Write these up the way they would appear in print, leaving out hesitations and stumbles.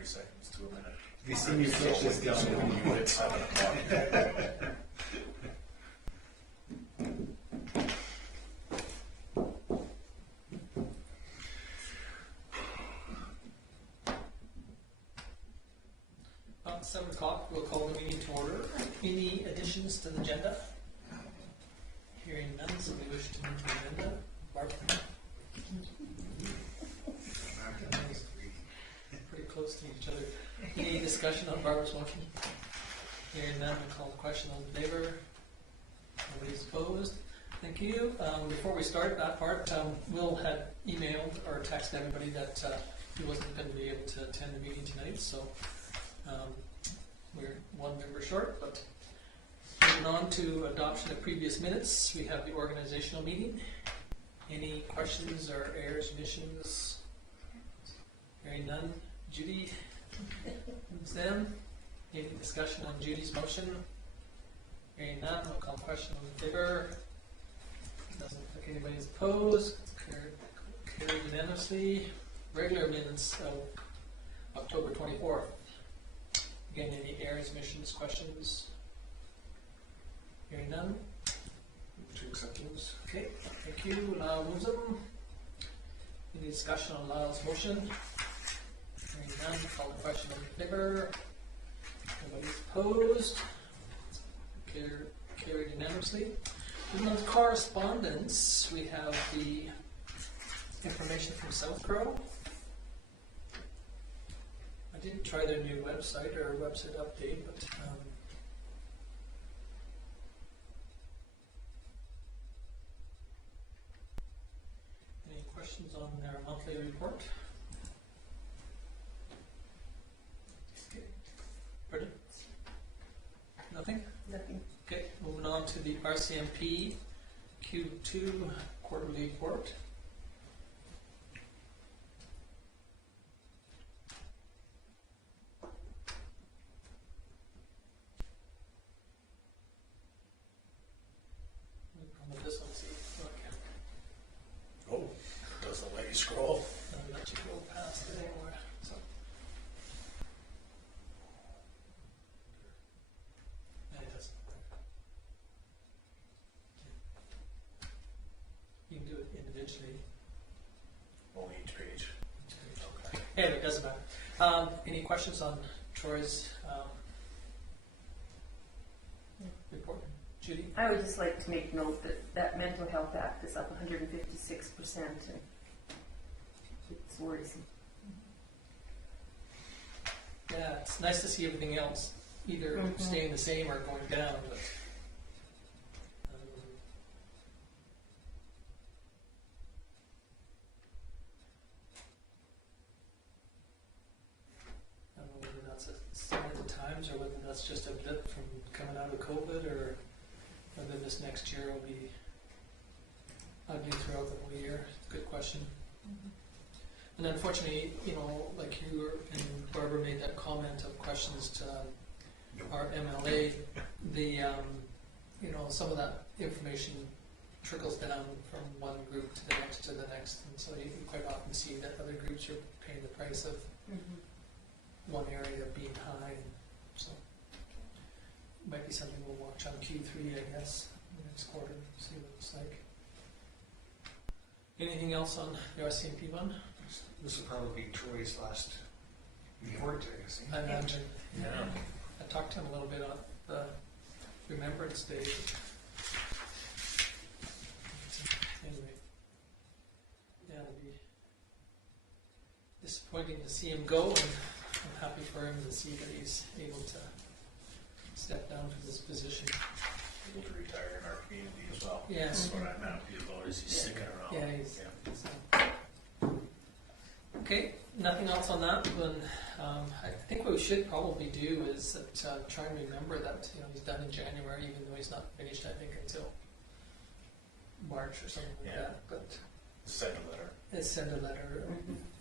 30 seconds to a minute. Have you seen your pictures down So you at 7 o'clock. About 7 o'clock, we'll call the meeting to order. Any additions to the agenda? Hearing none, somebody wish to move the agenda? Barbara? Pretty close to each other. Any discussion on Barbara's motion? Hearing none, we'll call the question. All in favor? Nobody's opposed. Thank you. Before we start that part, Will had emailed or texted everybody that he wasn't going to be able to attend the meeting tonight, so we're one member short. But moving on to adoption of previous minutes, we have the organizational meeting. Any questions or errors, omissions? Hearing none. Judy? Sam? Any discussion on Judy's motion? Hearing none, we'll call the question. All in favor? Doesn't look like anybody's opposed. Carried unanimously. Regular minutes of October 24th. Again, any errors, omissions, questions? Hearing none. Move to accept those. Okay, thank you. Lyle moves them. Any discussion on Lyle's motion? Hearing none, call the question. All in favor? Nobody's opposed. Carried unanimously. Moving on to correspondence, we have the information from SouthGrow. I didn't try their new website or website update, but any questions on their monthly report? Pardon? Nothing? Nothing. Okay, moving on to the RCMP Q2 quarterly report. With this one, see. Okay. Oh, doesn't let you scroll. I'll let you go past it anymore. So. Yeah, it does. You can do it individually. Only each page. Okay. Anyway, it doesn't matter. Any questions on Troy's report? Judy? I would just like to make note that Mental Health Act is up 156%. And it's worrisome. Yeah, it's nice to see everything else either staying the same or going down. But, I don't know whether that's a sign of the times or whether that's just a blip from coming out of COVID or whether this next year will be ugly throughout the whole year. Good question. And unfortunately, you know, like you and Barbara made that comment of questions to our MLA, the, you know, some of that information trickles down from one group to the next, and so you can quite often see that other groups are paying the price of one area being high, and so it might be something we'll watch on Q3, I guess, next quarter, see what it's like. Anything else on the RCMP one? This will probably be Troy's last report, I guess. I imagine. Yeah. I talked to him a little bit on the Remembrance Day. Anyway, yeah, it'll be disappointing to see him go, and I'm happy for him to see that he's able to step down from this position. Able to retire in our community as well. Yes. That's what I'm happy about, is he's sticking around. Yeah, he's. Okay, nothing else on that. Then I think what we should probably do is that, try and remember that he's done in January, even though he's not finished. I think until March or something like that. But Send a letter. send a letter.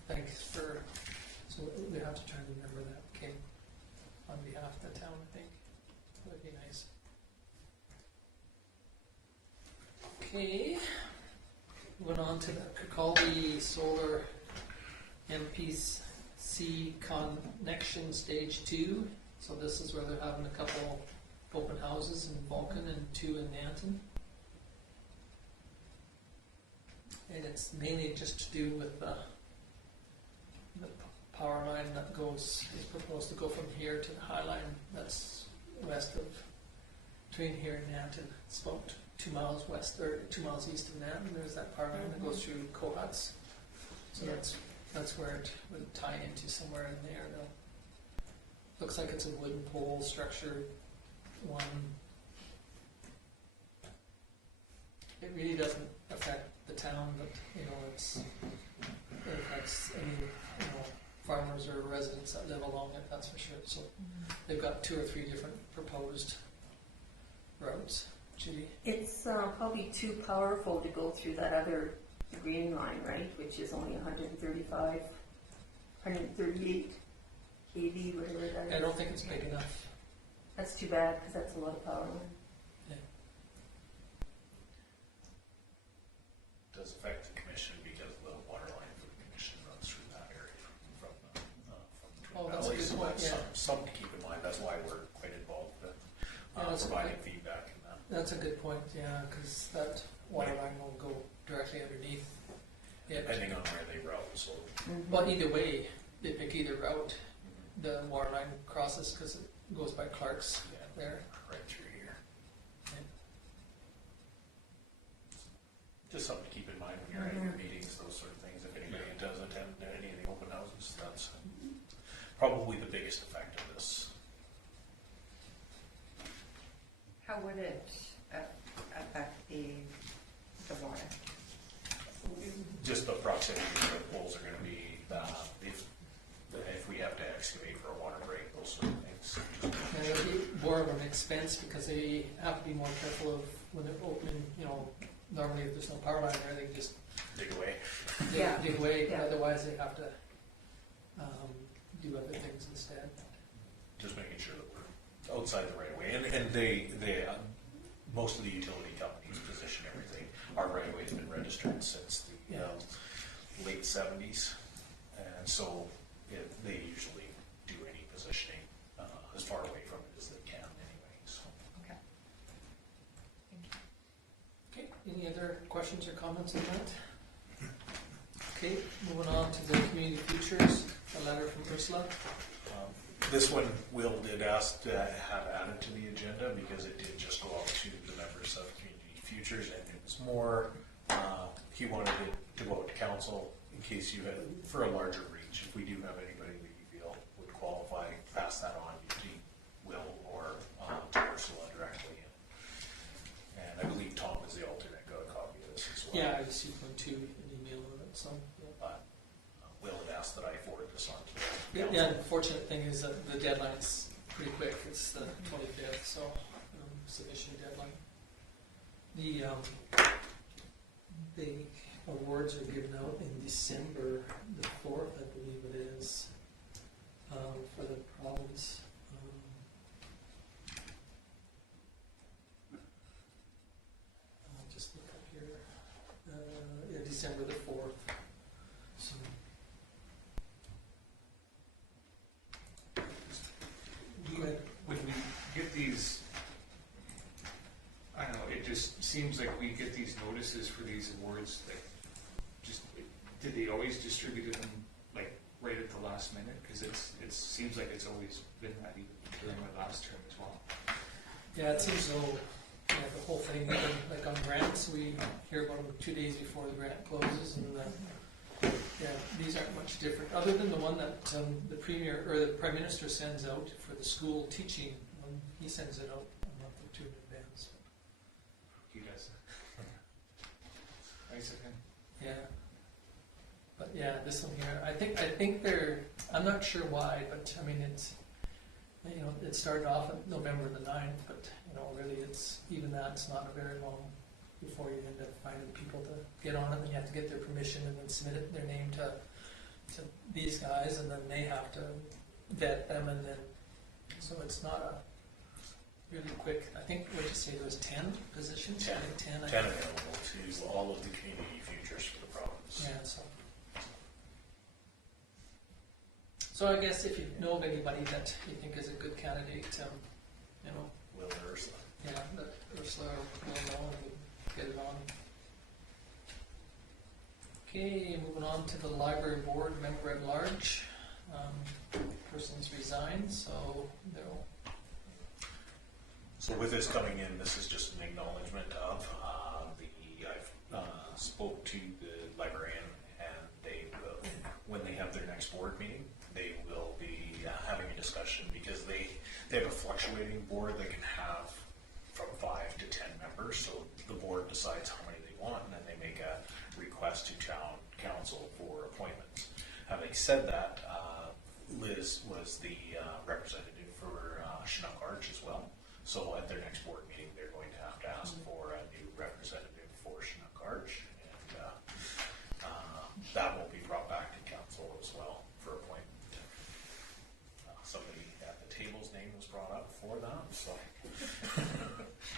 Thanks for. So we have to try and remember that, King, on behalf of the town. I think that would be nice. Okay, moving on to the Kirkcaldy Solar MPC C Connection Stage 2. So this is where they're having a couple open houses in Vulcan and 2 in Nanton. And it's mainly just to do with the power line that is proposed to go from here to the High Line that's west of, between here and Nanton. It's about 2 miles west, or 2 miles east of Nanton. There's that power line that goes through Cohats. So that's where it would tie into somewhere in there. Looks like it's a wooden pole structure. One. It really doesn't affect the town, but it affects any farmers or residents that live along it. That's for sure. So they've got 2 or 3 different proposed routes. Judy, It's probably too powerful to go through that other green line, right? Which is only 135, 138 kV, whatever that is. I don't think it's big enough. That's too bad because that's a lot of power line. Does affect the commission because the water line for the commission runs through that area from the Oh, Twin that's a Valleys. good point, So yeah. something to keep in mind. That's why we're quite involved with that's providing feedback in that. That's a good point, yeah, because that water line will go directly underneath it. Depending on where they route. So But either way, they pick either route. The water line crosses because it goes by Clark's there. right through here. Yeah. Just something to keep in mind when you're at your meetings, those sort of things. If anybody does attend any of the open houses, that's probably the biggest effect of this. How would it affect the water? Just the proximity of the poles are going to be, if we have to excavate for a water break, those sort of things. And it'll be more of an expense because they have to be more careful of when they're opening, normally if there's no power line there, they can just Dig away. dig away, Yeah. otherwise they have to do other things instead. Just making sure that we're outside the right of way. And they most of the utility companies position everything. Our right of way has been registered since the late 70s. And so they usually do any positioning as far away from it as they can anyway. So. Okay. Okay, any other questions or comments on that? Okay, moving on to the community futures, a letter from Ursula. This one, Will did ask to have added to the agenda because it did just go out to the members of Community Futures, and it was more, he wanted it to go out to council in case you had, for a larger reach, if we do have anybody that you feel would qualify, pass that on to Will or to Ursula directly. And I believe Tom is the alternate, got a copy of this as well. Yeah, I received one too, an email of it, so. But Will had asked that I forward this on to Yeah, council. the unfortunate thing is that the deadline's pretty quick. It's the 25th, so submission deadline. The awards are given out in December the 4th, I believe it is, for the province. I'll just look up here. Yeah, December the 4th. So. Go ahead. When we get these, I don't know, it just seems like we get these notices for these awards, like, did they always distribute them, like, right at the last minute? Because it seems like it's always been that even during my last term as well. Yeah, it seems though, the whole thing, even, like on grants, we hear about them 2 days before the grant closes, and these aren't much different, other than the one that the Premier or the Prime Minister sends out for the school teaching. He sends it out a month or 2 in advance. He does. Nice of him. Yeah. But yeah, this one here, I think they're, I'm not sure why, but I mean, it's, it started off at November the 9th, but really it's, even that's not very long before you end up finding people to get on it, and you have to get their permission and then submit their name to these guys, and then they have to vet them, and then, so it's not a really quick, I think, what did you say, there was 10 positions? 10. I think 10. 10 available to all of the community futures for the province. Yeah, So I guess if you know of anybody that you think is a good candidate, you know, Will or Ursula. yeah, that Ursula will know and we get it on. Okay, moving on to the library board member at large. Person's resigned, so they'll. So with this coming in, this is just an acknowledgement of I've spoke to the librarian, and they will, when they have their next board meeting, they will be having a discussion, because they have a fluctuating board. They can have from 5 to 10 members, so the board decides how many they want, and then they make a request to town council for appointments. Having said that, Liz was the representative for Chinook Arch as well. So at their next board meeting, they're going to have to ask for a new representative for Chinook Arch, and that will be brought back to council as well for appointment. Somebody at the table's name was brought up for that, so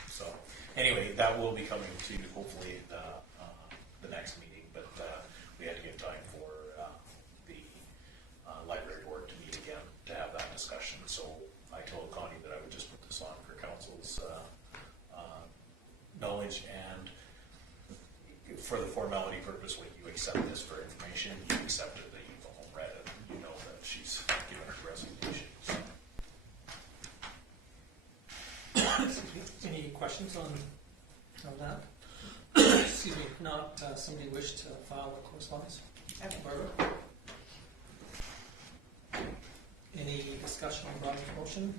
so anyway, that will be coming to hopefully the next meeting, but we had to give time for the library board to meet again to have that discussion. So I told Connie that I would just put this on for council's knowledge, and for the formality purpose, when you accept this for information, you accept it that you've all read it. You know that she's given her resignation. So. Any questions on that? Excuse me, if not, somebody wish to file the correspondence? Barbara? Any discussion on Rob's motion?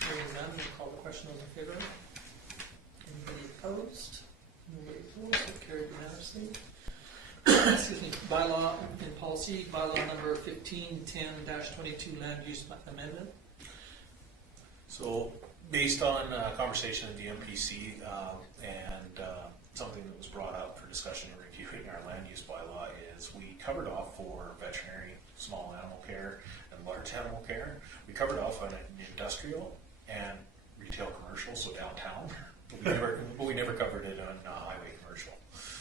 Hearing none, we'll call the question. Those in favor? Anybody opposed? Nobody opposed, so carried unanimously. Excuse me, bylaw and policy, bylaw number 1510-22 land use amendment. So based on conversation at the MPC and something that was brought up for discussion and reviewing our land use bylaw is we covered off for veterinary, small animal care, and large animal care. We covered off on industrial and retail commercial, so downtown. But we never covered it on highway commercial.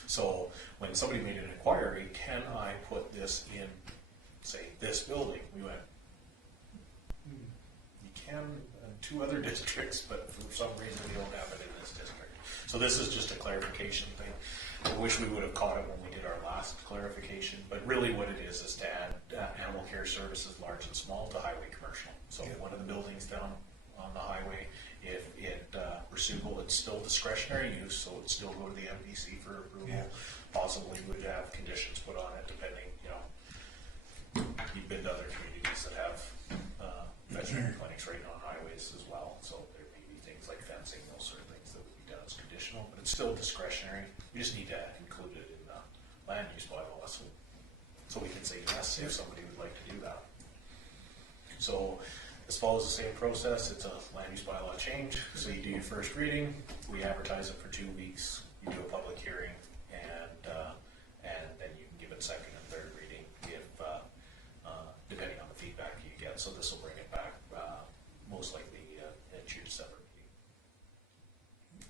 So when somebody made an inquiry, can I put this in, say, this building? We went, you can in 2 other districts, but for some reason we don't have it in this district. So this is just a clarification thing. I wish we would have caught it when we did our last clarification, but really what it is to add animal care services, large and small, to highway commercial. So one of the buildings down on the highway, if it were suitable, it's still discretionary use, so it'd still go to the MPC for approval. Yeah. Possibly would have conditions put on it, depending, you know, you've been to other communities that have veterinary clinics right on highways as well, so there may be things like fencing, those sort of things that would be done as conditional, but it's still discretionary. We just need to include it in the land use bylaw, so we can say yes if somebody would like to do that. So this follows the same process. It's a land use bylaw change. So you do your first reading, we advertise it for 2 weeks, you do a public hearing, and then you can give it second and third reading if depending on the feedback you get. So this will bring it back most likely at your December meeting.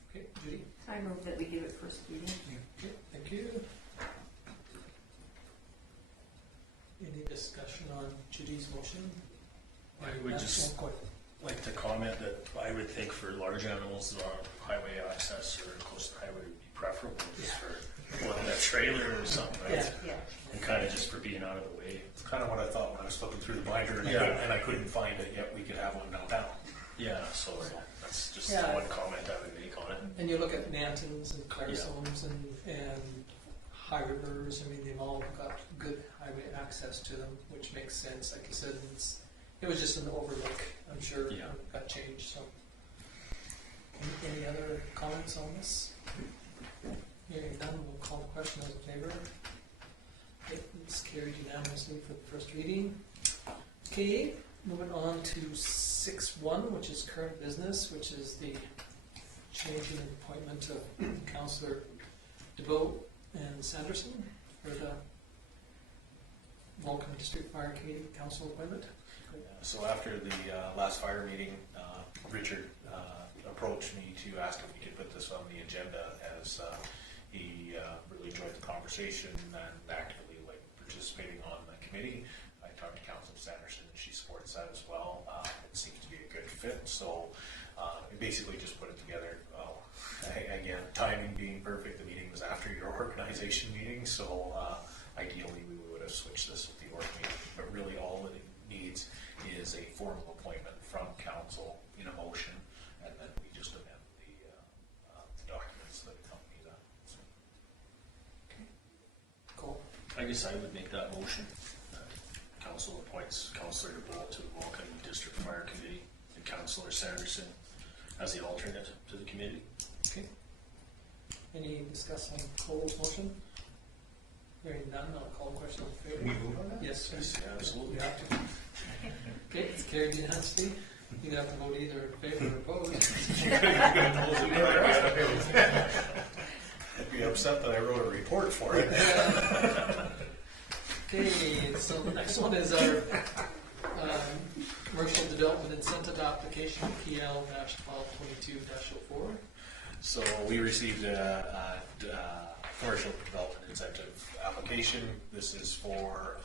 Okay, Judy? I move that we give it first reading. Okay, thank you. Any discussion on Judy's motion? I would just like to comment that I would think for large animals, highway access or close to the highway would be preferable, just for pulling a trailer or something, right? Yeah. And kind of just for being out of the way. It's kind of what I thought when I was flipping through the binder, and, Yeah. I couldn't find it yet. We could have one downtown. Yeah, so that's just Yeah. one comment I would make on it. And you look at Nantons and Claresomes and High Rivers, I mean, they've all got good highway access to them, which makes sense. Like you said, it was just an overlook. I'm sure Yeah. it got changed. So, any other comments on this? Hearing none, we'll call the question. Those in favor? Okay, it's carried unanimously for the first reading. Okay, moving on to 6.1, which is current business, which is the changing and appointment of Councillor DeVoe and Sanderson for the Vulcan District Fire Committee Council appointment. So after the last fire meeting, Richard approached me to ask if we could put this on the agenda, as he really enjoyed the conversation and actively participating on the committee. I talked to So we basically just put it together. Again, timing being perfect, the meeting was after your organization meeting, so ideally we would have switched this with the org meeting. But really all it needs is a formal appointment from council in a motion, and then we just amend the documents that accompany that. So. Cool. I guess I would make that motion. Council appoints Councillor Reports to the Vulcan District Fire Committee and Councillor Sanderson as the alternate to the committee. Okay. Any discussion on Cole's motion? Hearing none, I'll call the question in favor. Can we vote on that? Yes, Yes, absolutely. you have to. Okay, it's carried unanimously. You have to vote either in favor or opposed. You're gonna I'd be upset that I wrote a report for it. Okay, so the next one is our commercial development incentive application, PL-1222-04. So we received a commercial development incentive application. This is for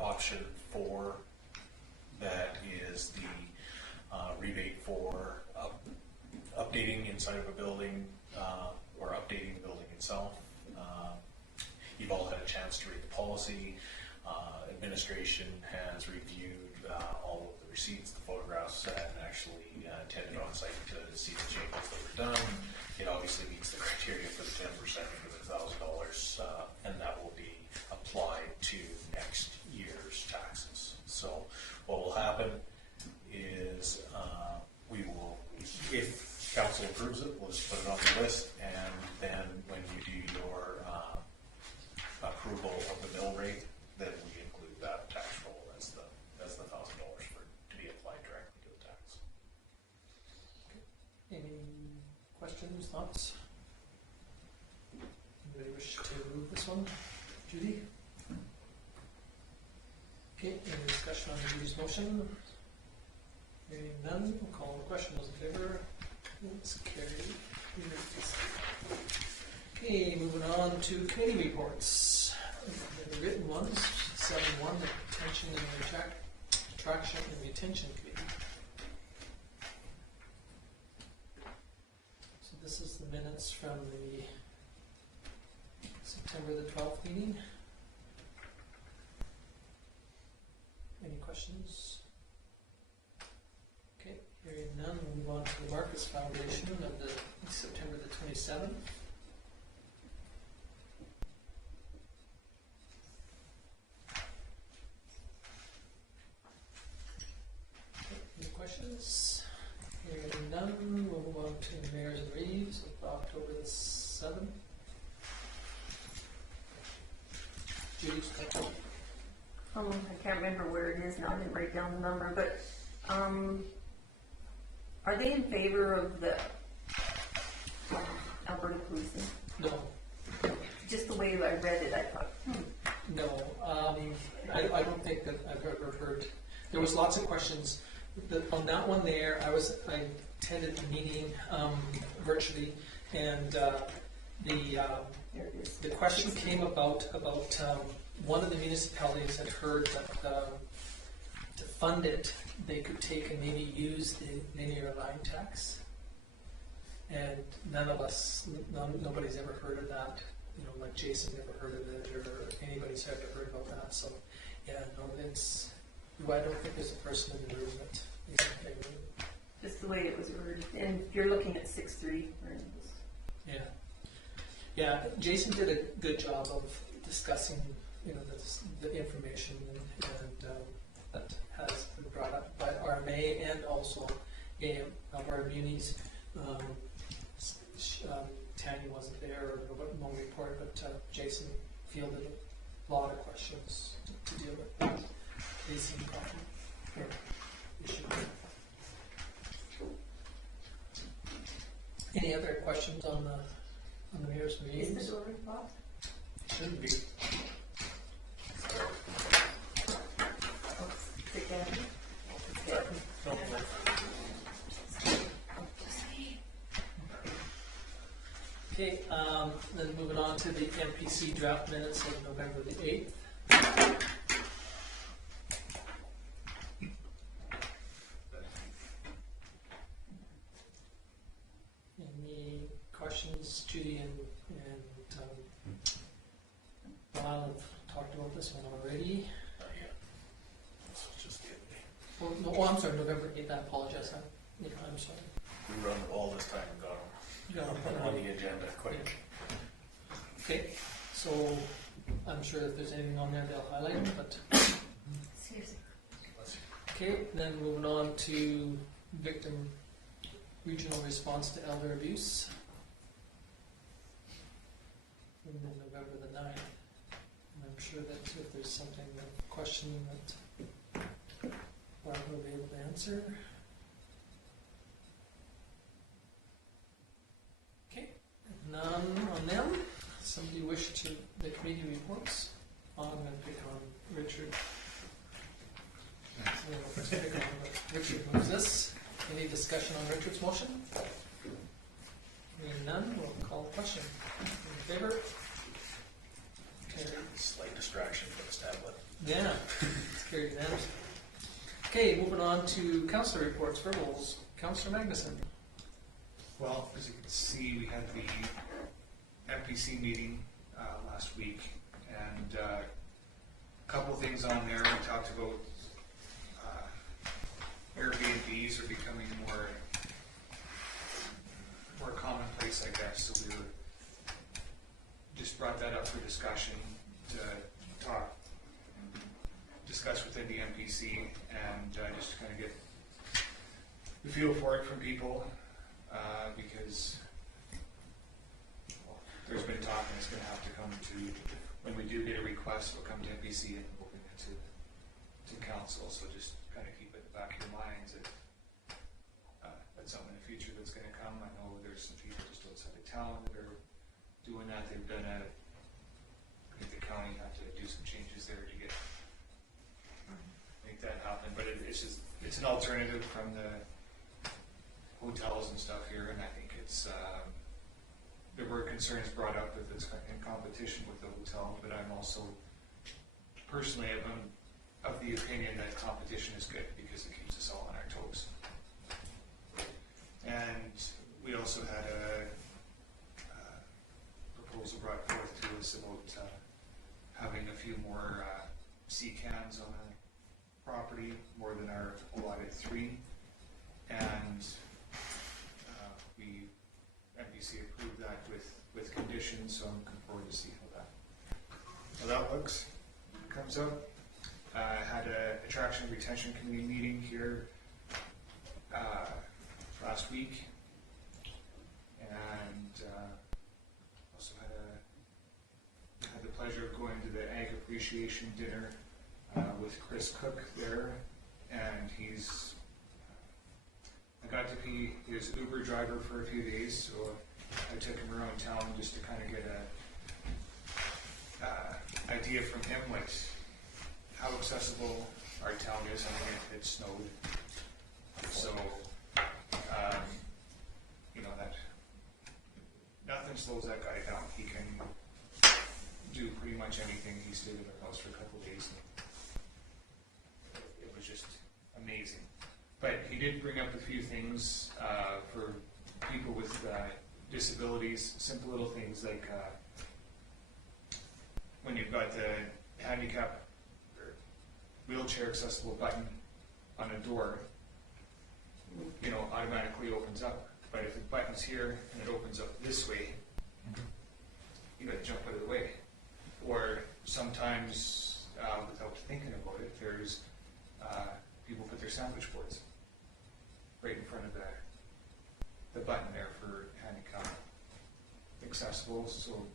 option 4. That is the rebate for updating inside of a building or updating the building itself. You've all had a chance to read the policy. Administration has reviewed all of the receipts, the photographs, and actually attended on site to see the changes that were done. It obviously meets the criteria for the 10% for the $1,000, and that will be applied to next year's taxes. So what will happen is we will, if council approves it, we'll just put it on the list, and then when you do your approval of the mill rate, then we include that tax roll as the $1,000 to be applied directly to the tax. Any questions, thoughts? Anybody wish to move this one? Judy? Okay, any discussion on Judy's motion? Hearing none, we'll call the question. Those in favor? It's carried. Okay, moving on to committee reports. The written ones, 7.1, the Detention and Attraction and Retention Committee. So this is the minutes from the September the 12th meeting. Any questions? Okay, hearing none, we'll move on to the Marquis Foundation of the September the 27th. Any questions? Hearing none, we'll move on to the Mayor's and Reeves of October the 7th. Judy's got that. I can't remember where it is now, I didn't write down the number, but, are they in favor of the Alberta policing? No, Just the way I read it, I thought, no. I don't think that I've ever heard. There was lots of questions. On that one there, I attended the meeting virtually, and there it is. the question came about one of the municipalities had heard that to fund it, they could take and maybe use the linear line tax. And nobody's ever heard of that. You know, like Jason never heard of it, or anybody's ever heard about that. So, yeah, no, I don't think there's a person in the room that is in favor of it. Just the way it was worded, and you're looking at 6.3 earnings. Yeah. Yeah, Jason did a good job of discussing, you know, the information and that has been brought up by RMA and also our munis. Tanya wasn't there, or no report, but Jason fielded a lot of questions to deal with. Jason problem or issue. Any other questions on the mayor's meetings? Is the door locked? Shouldn't be. Sit down. Okay, then moving on to the MPC draft minutes of November the 8th. committee. Not yet. This was just the other day. Oh, I'm sorry, November 8th, I apologize. I'm sorry. We run all this time and got them on the agenda quick. Okay, so I'm sure if there's anything on there, they'll highlight it, but, Seriously. okay, then moving on to victim regional response to elder abuse. And then November the 9th. And I'm sure that if there's something, a question that Barbara will be able to answer. Okay, none on them. Somebody wish to, the committee reports? I'm going to pick on Richard. I don't know if it's pick on, but Richard moves this. Any discussion on Richard's motion? Hearing none, we'll call the question. In favor? Okay. Slight distraction for this tablet. Yeah, it's carried unanimously. Okay, moving on to councillor reports, verbals. Councillor Magnuson. Well, as you can see, we had the MPC meeting last week, and a couple of things on there. We talked about Airbnbs are becoming more commonplace, I guess. So we were just brought that up for discussion to discuss within the MPC, and just to kind of get the feel for it from people, because there's been talk, and it's going to have to come to, when we do get a request, it'll come to MPC and we'll bring it to council. So just kind of keep it in the back of your minds that that's something in the future that's going to come. I know there's some people just outside of town that are doing that. They've done I think the county had to do some changes there to make that happen. But it's an alternative from the hotels and stuff here, and I think it's there were concerns brought up if it's in competition with the hotel, but I'm also personally of the opinion that competition is good because it keeps us all on our toes. And we also had a proposal brought forth to us about having a few more sea cans on the property, more than our allotted 3, and we MPC approved that with conditions, so I'm looking forward to see how that looks. Comes up. Had a attraction and retention committee meeting here last week, and also had the pleasure of going to the Ag Appreciation Dinner with Chris Cook there, and I got to be his Uber driver for a few days, so I took him around town just to kind of get a idea from him how accessible our town is. I mean, it snowed, so that nothing slows that guy down. He can do pretty much anything. He stayed in our house for a couple of days. It was just amazing. But he did bring up a few things for people with disabilities, simple little things like when you've got the handicap or wheelchair accessible button on a door, automatically opens up. But if the button's here and it opens up this way, you got to jump out of the way. Or sometimes, without thinking about it, there's people put their sandwich boards right in front of the button there for handicap accessible. So,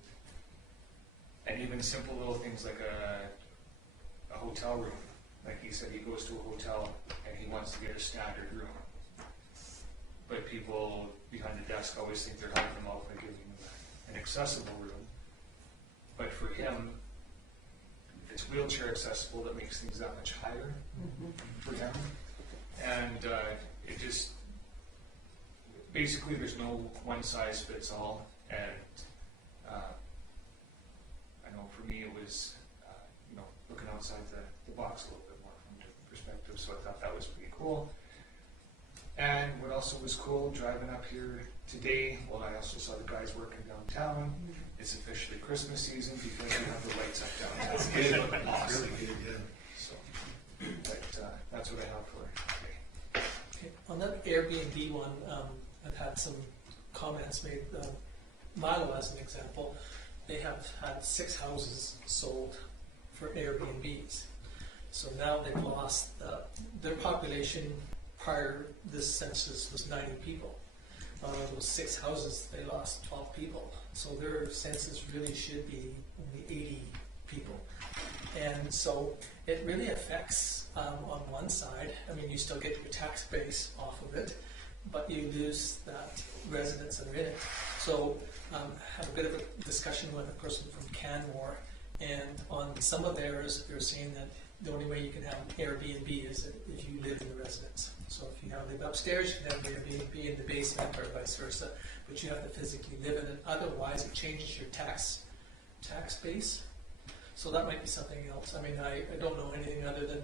and even simple little things like a hotel room. Like he said, he goes to a hotel and he wants to get a standard room. But people behind the desk always think they're helping him out by giving him an accessible room. But for him, if it's wheelchair accessible, that makes things that much higher for him. And it just, basically there's no one size fits all. And I know for me it was, looking outside the box a little bit more from a different perspective. So I thought that was pretty cool. And what also was cool, driving up here today, well, I also saw the guys working downtown. It's officially Christmas season because we have the lights up downtown. It's They good. look It's awesome. really good, yeah. So, but that's what I have for today. Okay. On that Airbnb one, I've had some comments made. Milo, as an example, they have had 6 houses sold for Airbnbs. So now they've lost their population prior this census was 90 people. Those 6 houses, they lost 12 people. So their census really should be only 80 people. And so it really affects on one side. I mean, you still get your tax base off of it, but you lose that residents that are in it. So have a bit of a discussion with a person from Canmore, and on some of theirs, they're saying that the only way you can have Airbnb is if you live in the residence. So if you live upstairs, you can have Airbnb in the basement or vice versa, but you have to physically live in it. Otherwise, it changes your tax base. So that might be something else. I mean, I don't know anything other than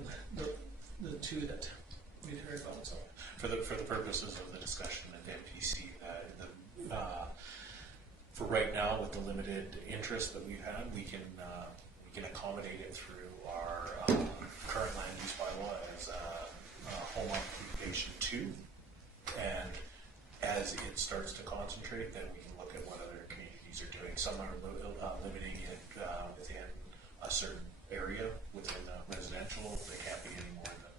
the 2 that we've heard about. So For the purposes of the discussion at the MPC, for right now, with the limited interest that we've had, we can accommodate it through our current land use bylaw as home occupation 2, and as it starts to concentrate, then we can look at what other communities are doing. Some are limiting it within a certain area within residential. They can't be any more than,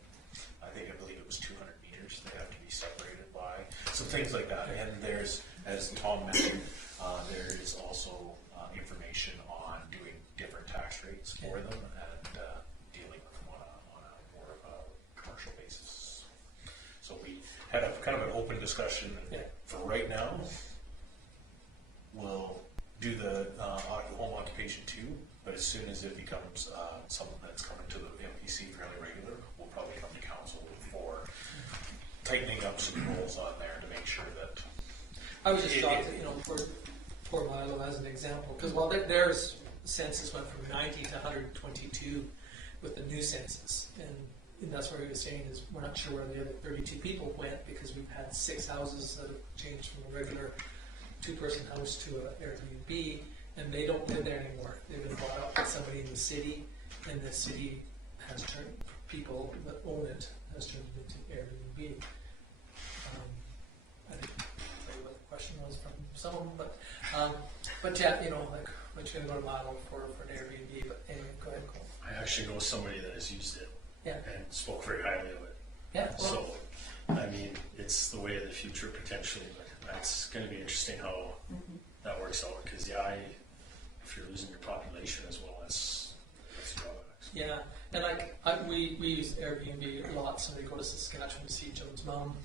I believe it was 200 meters. They have to be separated by some things like that. And there's, as Tom mentioned, there is also information on doing different tax rates for them and dealing with them on a more of a commercial basis. So we had a kind of an open discussion. For right now, we'll do the home occupation 2, but as soon as it becomes something that's coming to the MPC fairly regular, we'll probably come to council for tightening up some rules on there to make sure that. I was just thought that, for Milo as an example, because while their census went from 90 to 122 with the new census, and that's what he was saying is we're not sure where the other 32 people went because we've had 6 houses that have changed from a regular 2-person house to an Airbnb, and they don't live there anymore. They've been bought out by somebody in the city, and the city has turned, people that own it has turned it into Airbnb. I didn't tell you what the question was from someone, but yeah, like what you're going to go to Milo for an Airbnb, but anyway, go ahead, Cole. I actually know somebody that has used it Yeah. and spoke very highly of it. Yeah, well, So, I mean, it's the way of the future potentially, but that's going to be interesting how that works out. Because if you're losing your population as well, that's drawbacks. yeah, and we use Airbnb a lot. Somebody go to Saskatchewan to see Joan's mom,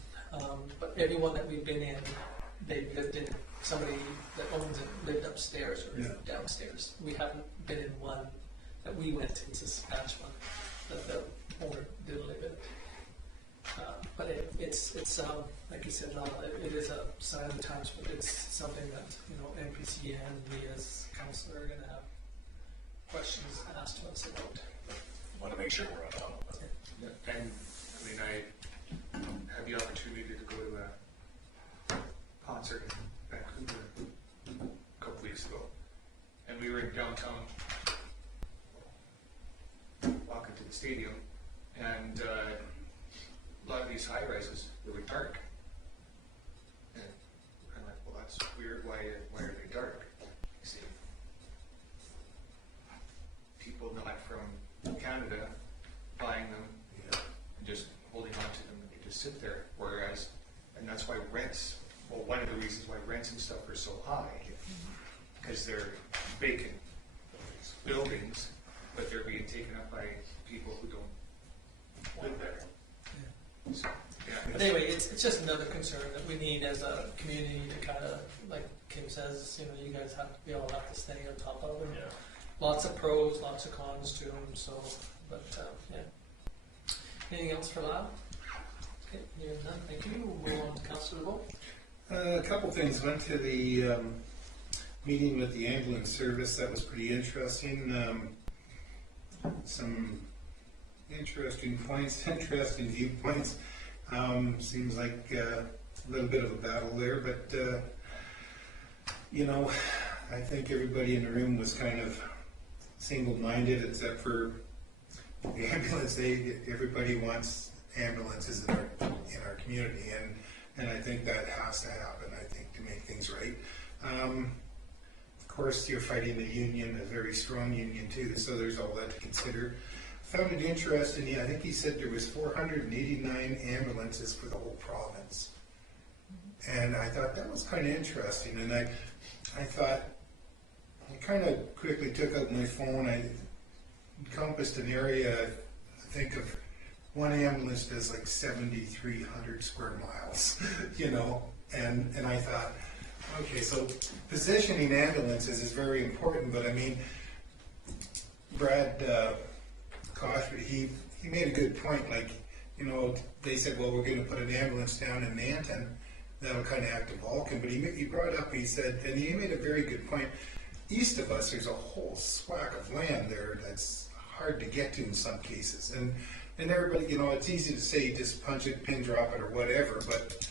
but everyone that we've been in, they lived in, somebody that owns it lived upstairs or downstairs. We haven't been in one that we went to in Saskatchewan that the owner didn't live in. But it's like you said, it is a sign of the times, but it's something that NPC and we as council are going to have questions asked to us about. Want to make sure we're on top of it. Yeah. And I mean, I had the opportunity to go to a concert in Vancouver a couple weeks ago, and we were in downtown walking to the stadium, and a lot of these high rises, they were dark. And we're kind of like, well, that's weird. Why are they dark? You see, people not from Canada buying them and just holding on to them, and they just sit there. Whereas, and that's why rents. Well, one of the reasons why rents and stuff are so high, because they're vacant buildings, but they're being taken up by people who don't live there. So, But anyway, it's just another concern that we need as a community to kind of, like Kim says, you guys we all have to stay on top of it. Yeah. Lots of pros, lots of cons to them. So, but yeah. Anything else for Lyle? Okay, hearing none. Thank you. We'll move on to Councillor Reports. A couple things. Went to the meeting with the ambulance service. That was pretty interesting. Some interesting points, interesting viewpoints. Seems like little bit of a battle there, but, you know, I think everybody in the room was kind of single-minded except for the ambulance. Everybody wants ambulances in our community, and I think that has to happen, I think, to make things right. Of course, you're fighting a union, a very strong union too, so there's all that to consider. I found it interesting, I think he said there was 489 ambulances for the whole province. And I thought that was kind of interesting, and I thought, I kind of quickly took out my phone, I encompassed an area, I think of one ambulance does like 7,300 square miles, you know, and I thought, okay, so positioning ambulances is very important, but I mean, Brad Coffey, he made a good point, like, you know, they said, well, we're going to put an ambulance down in Manton, that'll kind of act to Vulcan, but he brought up, he said, and he made a very good point, east of us, there's a whole swack of land there that's hard to get to in some cases, and everybody, you know, it's easy to say just punch it, pin drop it, or whatever, but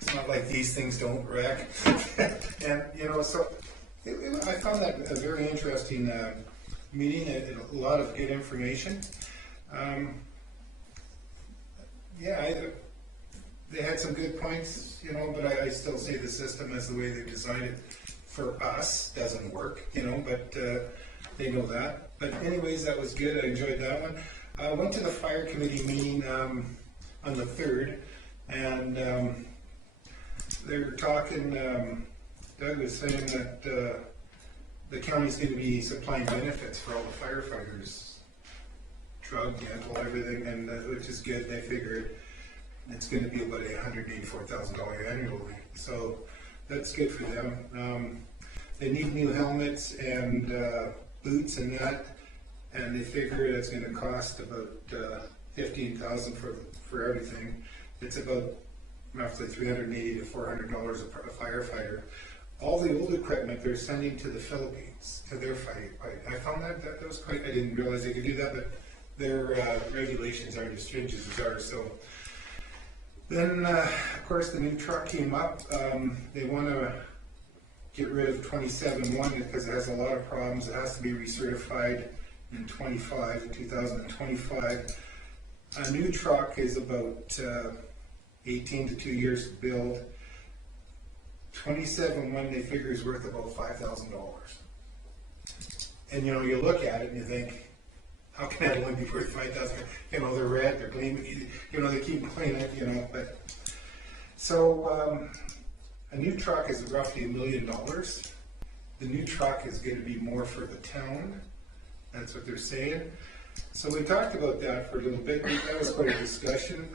it's not like these things don't wreck. And, you know, so I found that a very interesting meeting, a lot of good information. They had some good points, you know, but I still say the system as the way they designed it for us doesn't work, you know, but they know that. But anyways, that was good. I enjoyed that one. I went to the fire committee meeting on the 3rd, and they were talking, Doug was saying that the county's going to be supplying benefits for all the firefighters, drug, dental, everything, and which is good. They figured it's going to be about $184,000 annually, so that's good for them. They need new helmets and boots and that, and they figure it's going to cost about $15,000 for everything. It's about roughly $380 to $400 a firefighter. All the old equipment they're sending to the Philippines to their fight. I found that was quite. I didn't realize they could do that, but their regulations aren't as stringent as ours. So then, of course, the new truck came up. They want to get rid of 27-1 because it has a lot of problems. It has to be recertified in 2025. A new truck is about 18 to 2 years to build. 27-1 they figure is worth about $5,000. And you know, you look at it and you think, how can that only be worth $5,000? You know, they're red, they're clean, you know, they keep cleaning it, you know, but so a new truck is roughly $1 million. The new truck is going to be more for the town. That's what they're saying. So we talked about that for a little bit. That was quite a discussion.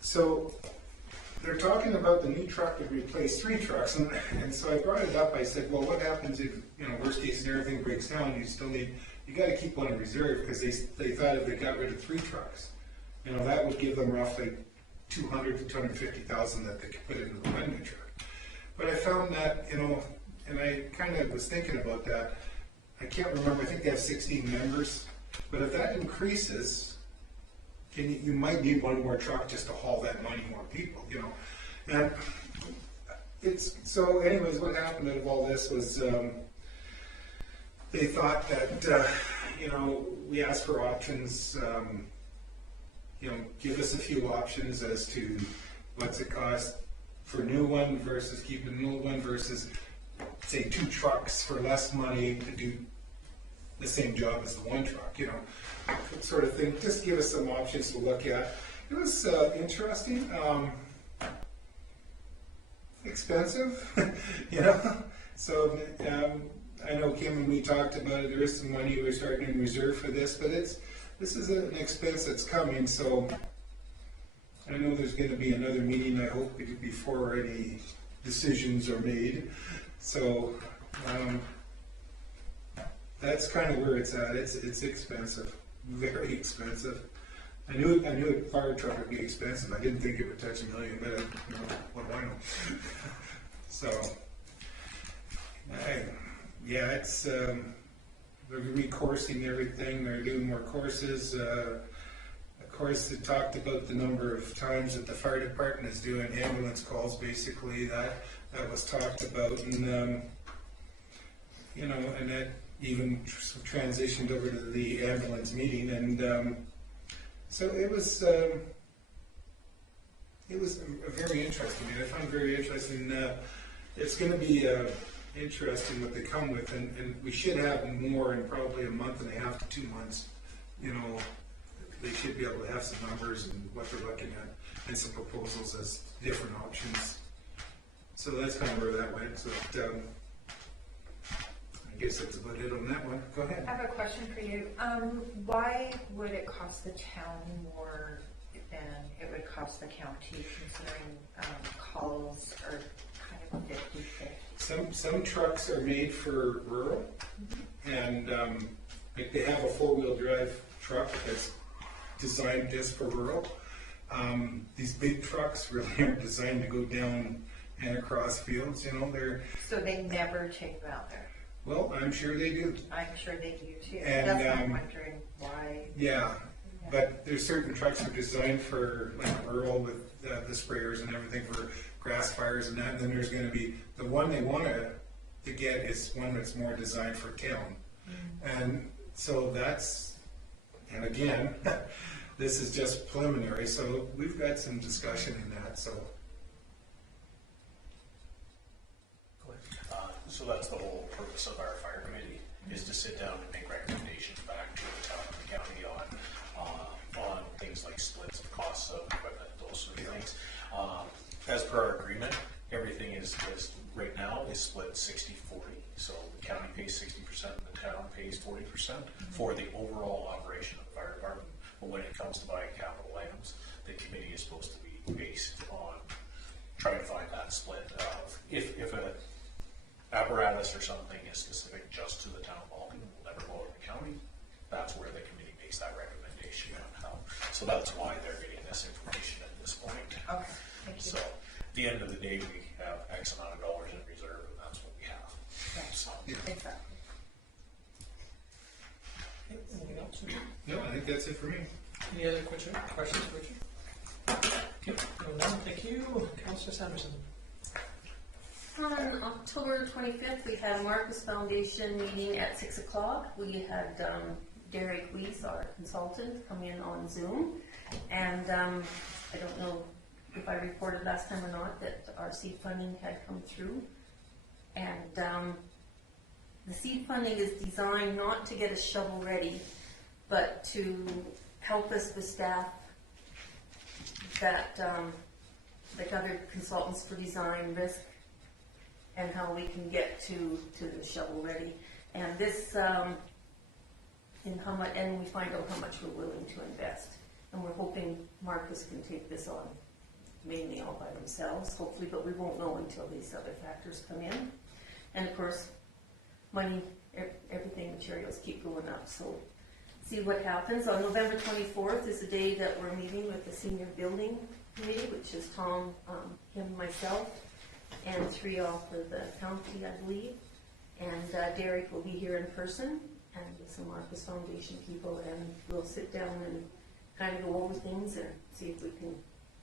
So they're talking about the new truck would replace 3 trucks, and so I brought it up. I said, well, what happens if, you know, worst case scenario, everything breaks down? You still need, you got to keep one in reserve, because they thought if they got rid of 3 trucks, you know, that would give them roughly $200,000 to $250,000 that they could put into the brand new truck. But I found that, you know, and I kind of was thinking about that. I can't remember. I think they have 16 members, but if that increases, you might need one more truck just to haul that many more people, you know. And it's so. Anyways, what happened out of all this was they thought that you know, we asked for options. You know, give us a few options as to what's it cost for a new one versus keeping an old one versus say 2 trucks for less money to do the same job as the 1 truck, you know, sort of thing. Just give us some options to look at. It was interesting, expensive, you know. So I know Kim and we talked about it. There is some money we're starting in reserve for this, but this is an expense that's coming. So I know there's going to be another meeting. I hope before any decisions are made. So. That's kind of where it's at. It's expensive, very expensive. I knew a fire truck would be expensive. I didn't think it would touch $1 million, but you know, what do I know? So, yeah, it's they're recoursing everything. They're doing more courses. Of course, it talked about the number of times that the fire department is doing ambulance calls, basically, that was talked about, and, you know, and that even transitioned over to the ambulance meeting, and so it was very interesting. I found it very interesting. It's going to be interesting what they come with, and we should have more in probably a month and a half to 2 months. You know, they should be able to have some numbers and what they're looking at, and some proposals as different options. So that's kind of where that went. So I guess that's about it on that one. Go ahead. I have a question for you. Why would it cost the town more than it would cost the county, considering calls are kind of 50-50? Some trucks are made for rural, and like they have a 4-wheel drive truck that's designed just for rural. These big trucks really aren't designed to go down and across fields. You know, they're So they never take them out there? well. I'm sure they do. I'm sure they do too. And, That's why I'm wondering why. Yeah, but there's certain trucks that are designed for like rural with the sprayers and everything for grass fires and that. And then there's going to be the one they want to get is one that's more designed for town. And so that's, and again, this is just preliminary. So we've got some discussion in that. So So that's the whole purpose of our fire committee, is to sit down and make recommendations back to the town and the county on things like splits of costs of equipment, those sort of things. As per our agreement, everything is right now is split 60-40. So the county pays 60% and the town pays 40% for the overall operation of the fire department. But when it comes to buying capital items, the committee is supposed to be based on trying to find that split of if a apparatus or something is specific just to the town of Vulcan, will never go over to the county. That's where the committee makes that recommendation on. So that's why they're getting this information at this point. Okay, thank you. So at the end of the day, we have X amount of dollars in reserve, and that's what we have. Right. So, Exactly. Okay, anything else? no, I think that's it for me. Any other questions, Richard? Okay, no, none. Thank you. Councillor Sanderson. On October 25th, we had a Marquis Foundation meeting at 6 o'clock. We had Derek Weiss, our consultant, come in on Zoom. And I don't know if I reported last time or not that our seed funding had come through. And the seed funding is designed not to get us shovel ready, but to help us with staff that like other consultants for design, risk, and how we can get to the shovel ready. And this, in how much, and we find out how much we're willing to invest. And we're hoping Marcus can take this on mainly all by themselves, hopefully, but we won't know until these other factors come in. And of course, money, everything, materials keep going up, so see what happens. On November 24th is the day that we're meeting with the Senior Building Committee, which is Tom, him, myself, and 3 off of the county, I believe. And Derek will be here in person, and with some Marcus Foundation people, and we'll sit down and kind of go over things and see if we can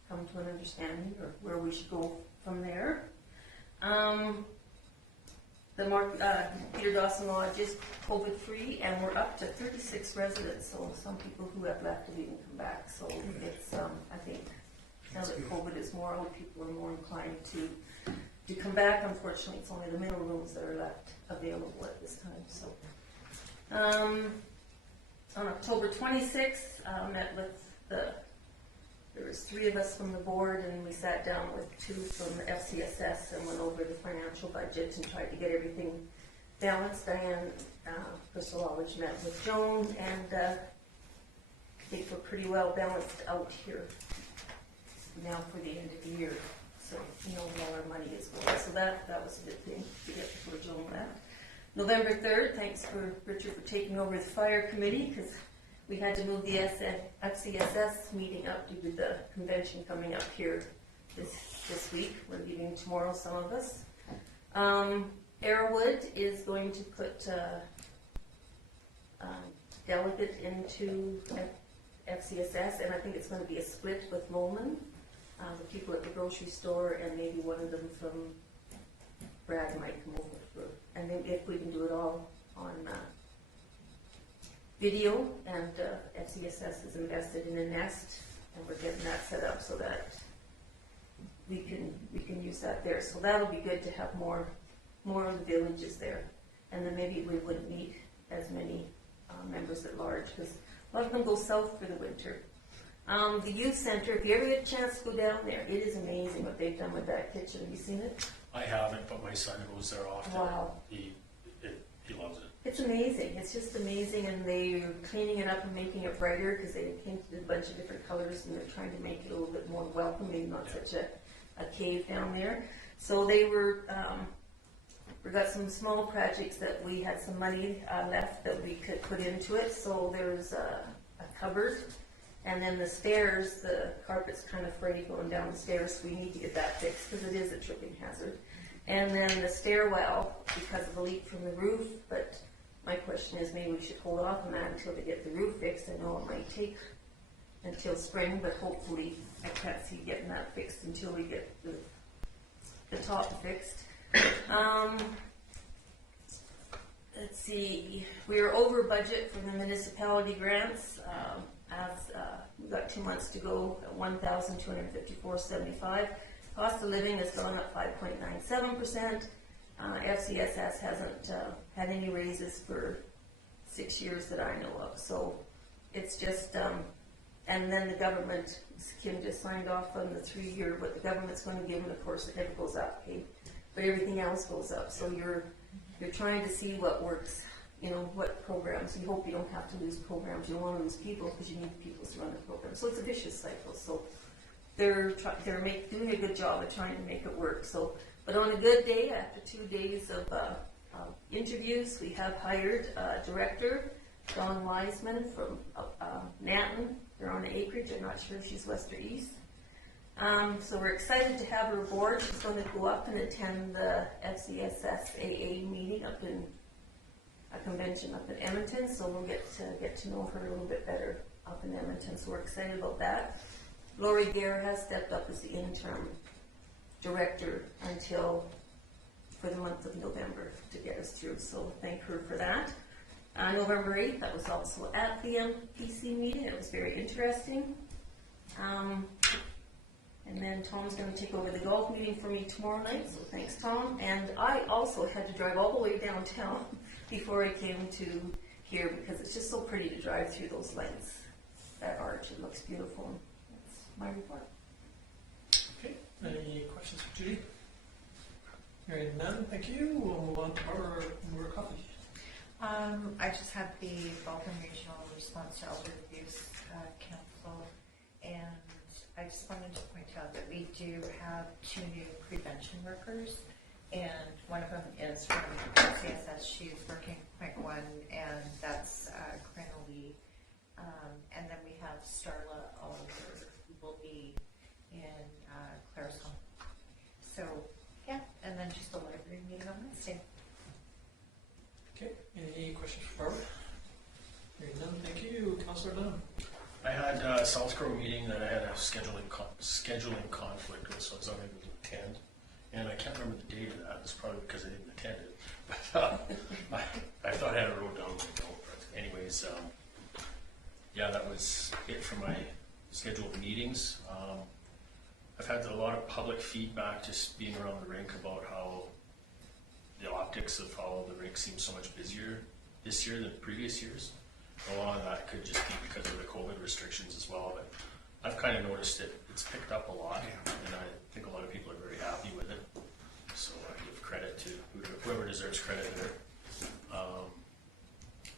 come to an understanding or where we should go from there. Peter Dawson Lodge is COVID-free, and we're up to 36 residents, so some people who have left have even come back. So it's, I think, now that COVID is more out, people are more inclined to come back. Unfortunately, it's only the middle rooms that are left available at this time. So, on October 26th, met with there was 3 of us from the board, and we sat down with 2 from the FCSS and went over the financial budget and tried to get everything balanced. Diane, Crystal Aldridge met with Joan, and I think we're pretty well balanced out here now for the end of the year. So we know where our money is going. So that was a good thing to get before Joan left. November 3rd, thanks for Richard for taking over the fire committee, because we had to move the FCSS meeting up due to the convention coming up here this week. We're leaving tomorrow, some of us. Airwood is going to put delegate into FCSS, and I think it's going to be a split with Lowman, the people at the grocery store, and maybe one of them from Bragg might come over for, and then if we can do it all on video, and FCSS is invested in a Nest, and we're getting that set up so that we can use that there. So that'll be good to have more of the villages there, and then maybe we wouldn't need as many members at large, because a lot of them go south for the winter. The youth center, if you ever get a chance to go down there, it is amazing what they've done with that kitchen. Have you seen it? I haven't, but my son goes there often. Wow. He loves it. It's amazing. It's just amazing, and they're cleaning it up and making it brighter because they painted a bunch of different colors, and they're trying to make it a little bit more welcoming, not such a cave down there. So they were, we got some small projects that we had some money left that we could put into it. So there's a cupboard, and then the stairs, the carpet's kind of frayed going down the stairs, so we need to get that fixed because it is a tripping hazard. And then the stairwell, because of the leak from the roof, but my question is maybe we should hold off on that until they get the roof fixed. I know it might take until spring, but hopefully I can't see getting that fixed until we get the top fixed. Let's see, we are over budget for the municipality grants. We've got 2 months to go at $1,254.75. Cost of living has gone up 5.97%. FCSS hasn't had any raises for 6 years that I know of. So it's just, and then the government, Kim just signed off on the 3-year, what the government's going to give, and of course it never goes up, okay? But everything else goes up. So you're trying to see what works, you know, what programs. You hope you don't have to lose programs. You don't want to lose people because you need people to run the program. So it's a vicious cycle. So they're doing a good job of trying to make it work. So, but on a good day, after 2 days of interviews, we have hired a director, Dawn Wiseman from Nanton. They're on the acreage. I'm not sure if she's west or east. So we're excited to have her aboard. She's going to go up and attend the FCSS AA meeting up in a convention up in Edmonton. So we'll get to know her a little bit better up in Edmonton. So we're excited about that. Lori Gare has stepped up as the interim director for the month of November to get us through. So thank her for that. November 8th, I was also at the MPC meeting. It was very interesting. And then Tom's going to take over the golf meeting for me tomorrow night, so thanks, Tom. And I also had to drive all the way downtown before I came to here because it's just so pretty to drive through those lanes. That arch, it looks beautiful. That's my report. Okay, any questions for Judy? Hearing none, thank you. We'll move on to more coffee. I just had the Vulcan Regional Response to Elder Abuse Council, and I just wanted to point out that we do have 2 new prevention workers, and one of them is from CSS. She's working point 1, and that's Corinna Lee. And then we have Starla Oliver, who will be in Clare's home. So, yeah, and then just a library meeting on Wednesday. Okay, any questions for Barbara? Hearing none, thank you. Councillor Dunham. I had a SouthGrow meeting that I had a scheduling conflict with, so I was unable to attend. And I can't remember the date of that. It's probably because I didn't attend it. But I thought I had it wrote down. But anyways, yeah, that was it for my scheduled meetings. I've had a lot of public feedback just being around the rink about how the optics of how the rink seems so much busier this year than previous years. A lot of that could just be because of the COVID restrictions as well, but I've kind of noticed it's picked up a lot, and I think a lot of people are very happy with it. So I give credit to whoever deserves credit there.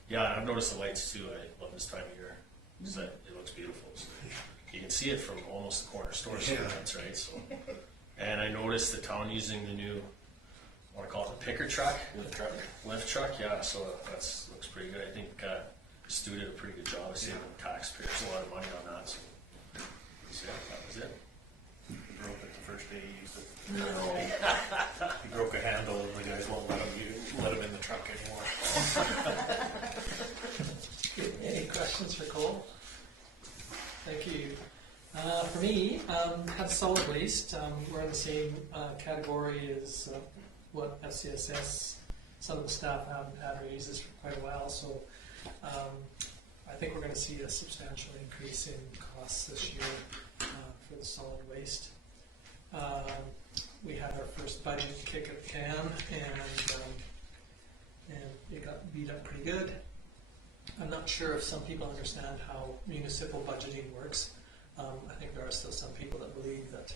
Yeah, I've noticed the lights too. I love this time of year. So it looks beautiful. So you can see it from almost the corner store sometimes, right? So, and I noticed the town using the new, I want to call it the picker truck, lift truck. Yeah, so that looks pretty good. I think Stu did a pretty good job of saving taxpayers a lot of money on that. So yeah, that was it. He broke it the first day he used it. No. He broke a handle, and the guys won't let him in the truck anymore. Any questions for Cole? Thank you. For me, had solid waste. We're in the same category as what FCSS. Some of the staff haven't had raises for quite a while, so I think we're going to see a substantial increase in costs this year for the solid waste. We had our first budget kick at the can, and it got beat up pretty good. I'm not sure if some people understand how municipal budgeting works. I think there are still some people that believe that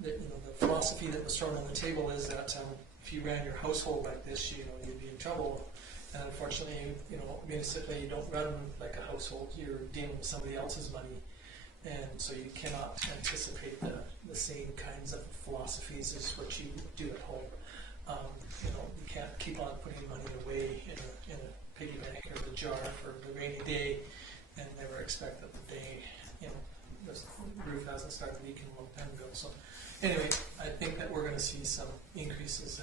the philosophy that was thrown on the table is that if you ran your household like this, you'd be in trouble. And unfortunately, municipally you don't run like a household. You're dealing with somebody else's money, and so you cannot anticipate the same kinds of philosophies as what you do at home. You can't keep on putting money away in a piggy bank or the jar for the rainy day, and never expect that the day the roof hasn't started leaking a long time ago. So anyway, I think that we're going to see some increases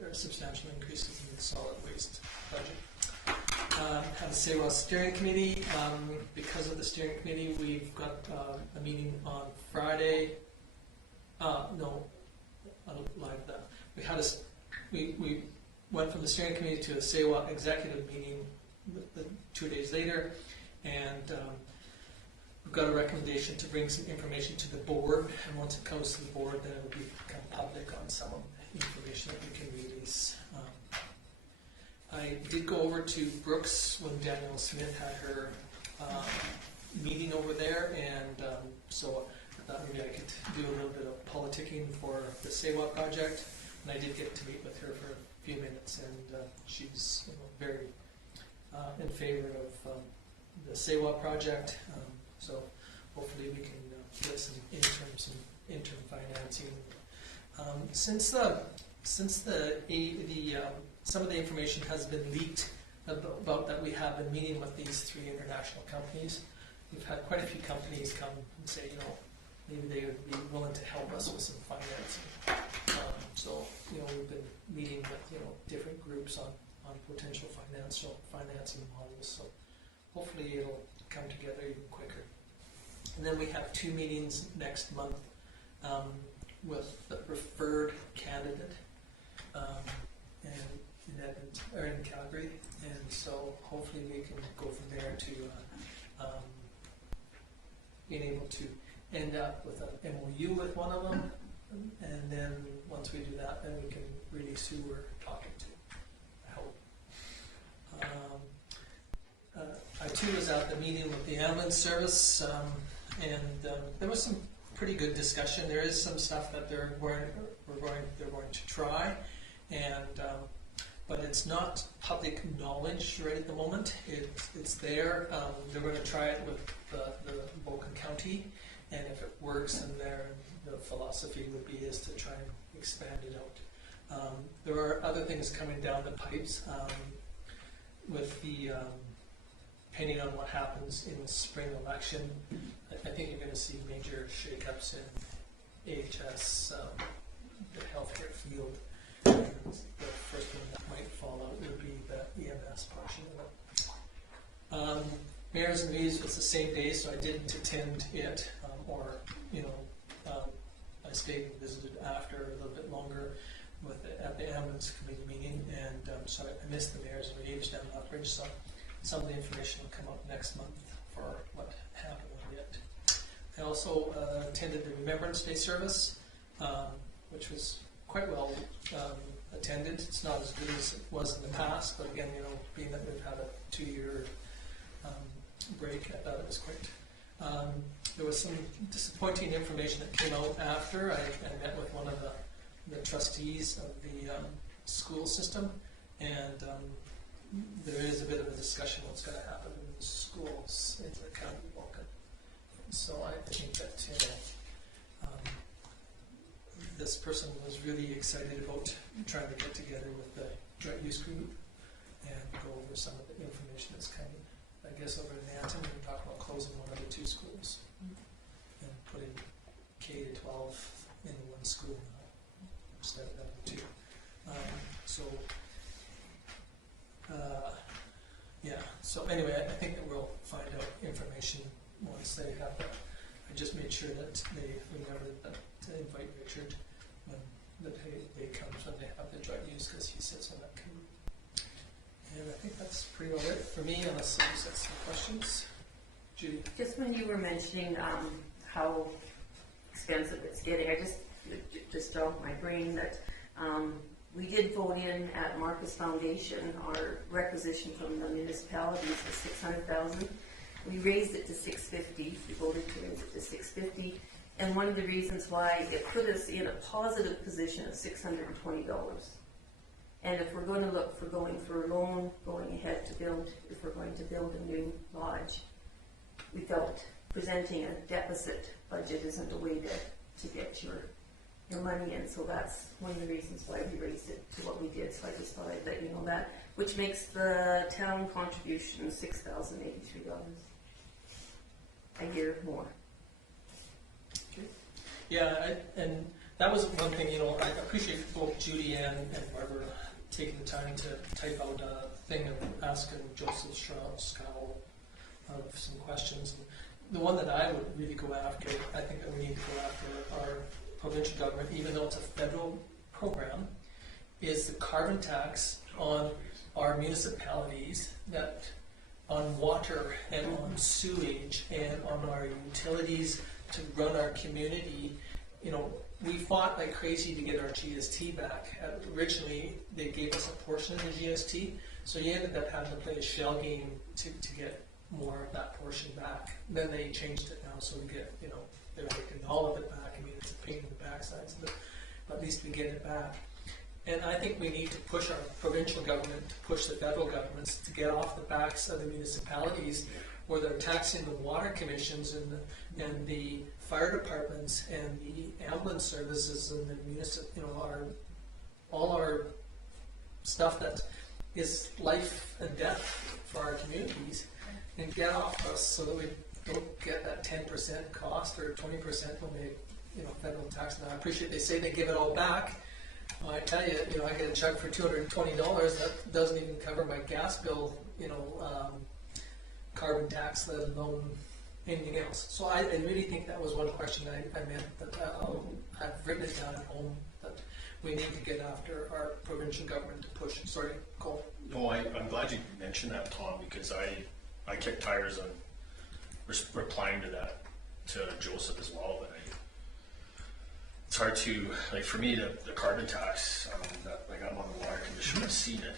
or substantial increases in the solid waste budget. Have a SouthGrow steering committee. Because of the steering committee, we've got a meeting on Friday. Live that. We went from the steering committee to a SouthGrow executive meeting 2 days later, and we've got a recommendation to bring some information to the board, and once it comes to the board, then it will become public on some of the information that we can release. I did go over to Brooks when Danielle Smith had her meeting over there, and so I thought maybe I could do a little bit of politicking for the SouthGrow project, and I did get to meet with her for a few minutes, and she's very in favor of the SouthGrow project. So hopefully we can get some interim financing. Since some of the information has been leaked about that we have been meeting with these 3 international companies, we've had quite a few companies come and say, maybe they would be willing to help us with some financing. So we've been meeting with different groups on potential financing models. So hopefully it'll come together even quicker. And then we have 2 meetings next month with the preferred candidate in Calgary, and so hopefully we can go from there to being able to end up with an MOU with one of them, and then once we do that, then we can release who we're talking to, I hope. I too was at the meeting with the ambulance service, and there was some pretty good discussion. There is some stuff that they're going to try, and but it's not public knowledge right at the moment. It's there. They're going to try it with the Vulcan County, and if it works, then the philosophy would be is to try and expand it out. There are other things coming down the pipes with the depending on what happens in the spring election. I think you're going to see major shakeups in AHS, the healthcare field. And the first one that might fall out would be the EMS portion of it. Mayors and Reeves was the same day, so I didn't attend it, I stayed and visited after a little bit longer at the ambulance committee meeting, and so I missed the Mayors and Reeves down in Uxbridge. So some of the information will come up next month for what happened with it. I also attended the Remembrance Day service, which was quite well attended. It's not as good as it was in the past, but again, being that we've had a 2-year break, I thought it was quite. There was some disappointing information that came out after. I met with one of the trustees of the school system, and there is a bit of a discussion what's going to happen in the schools in the county of Vulcan. So I think that this person was really excited about trying to get together with the joint use group and go over some of the information that's coming. I guess over in Nanton, we're talking about closing one of the 2 schools and putting K-12 in one school instead of having 2. So anyway, I think that we'll find out information once they have that just made sure that they remember to invite Richard when the day comes when they have the joint use, because he sits on that committee. And I think that's pretty well it for me, unless somebody's got some questions. Judy? Just when you were mentioning how expensive it's getting, I just jogged my brain that we did vote in at Marquis Foundation our requisition from the municipalities was $600,000. We raised it to $650. We voted to raise it to $650, and one of the reasons why it put us in a positive position of $620. And if we're going to look for going for a loan, going ahead to build, if we're going to build a new lodge, we felt presenting a deficit budget isn't a way to get your money in. So that's one of the reasons why we raised it to what we did. So I just thought I'd let you know that, which makes the town contribution $6,083 a year more. Okay. Yeah, and that was one thing, I appreciate both Judy and Barbara taking the time to type out a thing of asking Joseph Scowl some questions. The one that I would really go after, I think that we need to go after our provincial government, even though it's a federal program, is the carbon tax on our municipalities, that on water and on sewage and on our utilities to run our community. We fought like crazy to get our GST back. Originally, they gave us a portion of the GST, so you ended up having to play a shell game to get more of that portion back. Then they changed it now, so we get, they're taking all of it back. I mean, it's a pain in the backsides, but at least we get it back. And I think we need to push our provincial government, to push the federal governments to get off the backs of the municipalities, where they're taxing the water commissions and the fire departments and the ambulance services and the municipal, all our stuff that is life and death for our communities, and get off us so that we don't get that 10% cost or 20% when they, federal tax. Now I appreciate they say they give it all back. Well, I tell you, I get a check for $220. That doesn't even cover my gas bill, carbon tax, let alone anything else. So I really think that was one question I meant that I've written it down at home, that we need to get after our provincial government to push. Sorry, Cole. No, I'm glad you mentioned that, Tom, because I kicked tires on replying to that to Joseph as well, but it's hard to, like, for me, the carbon tax, that, like, I'm on the water commission, I've seen it.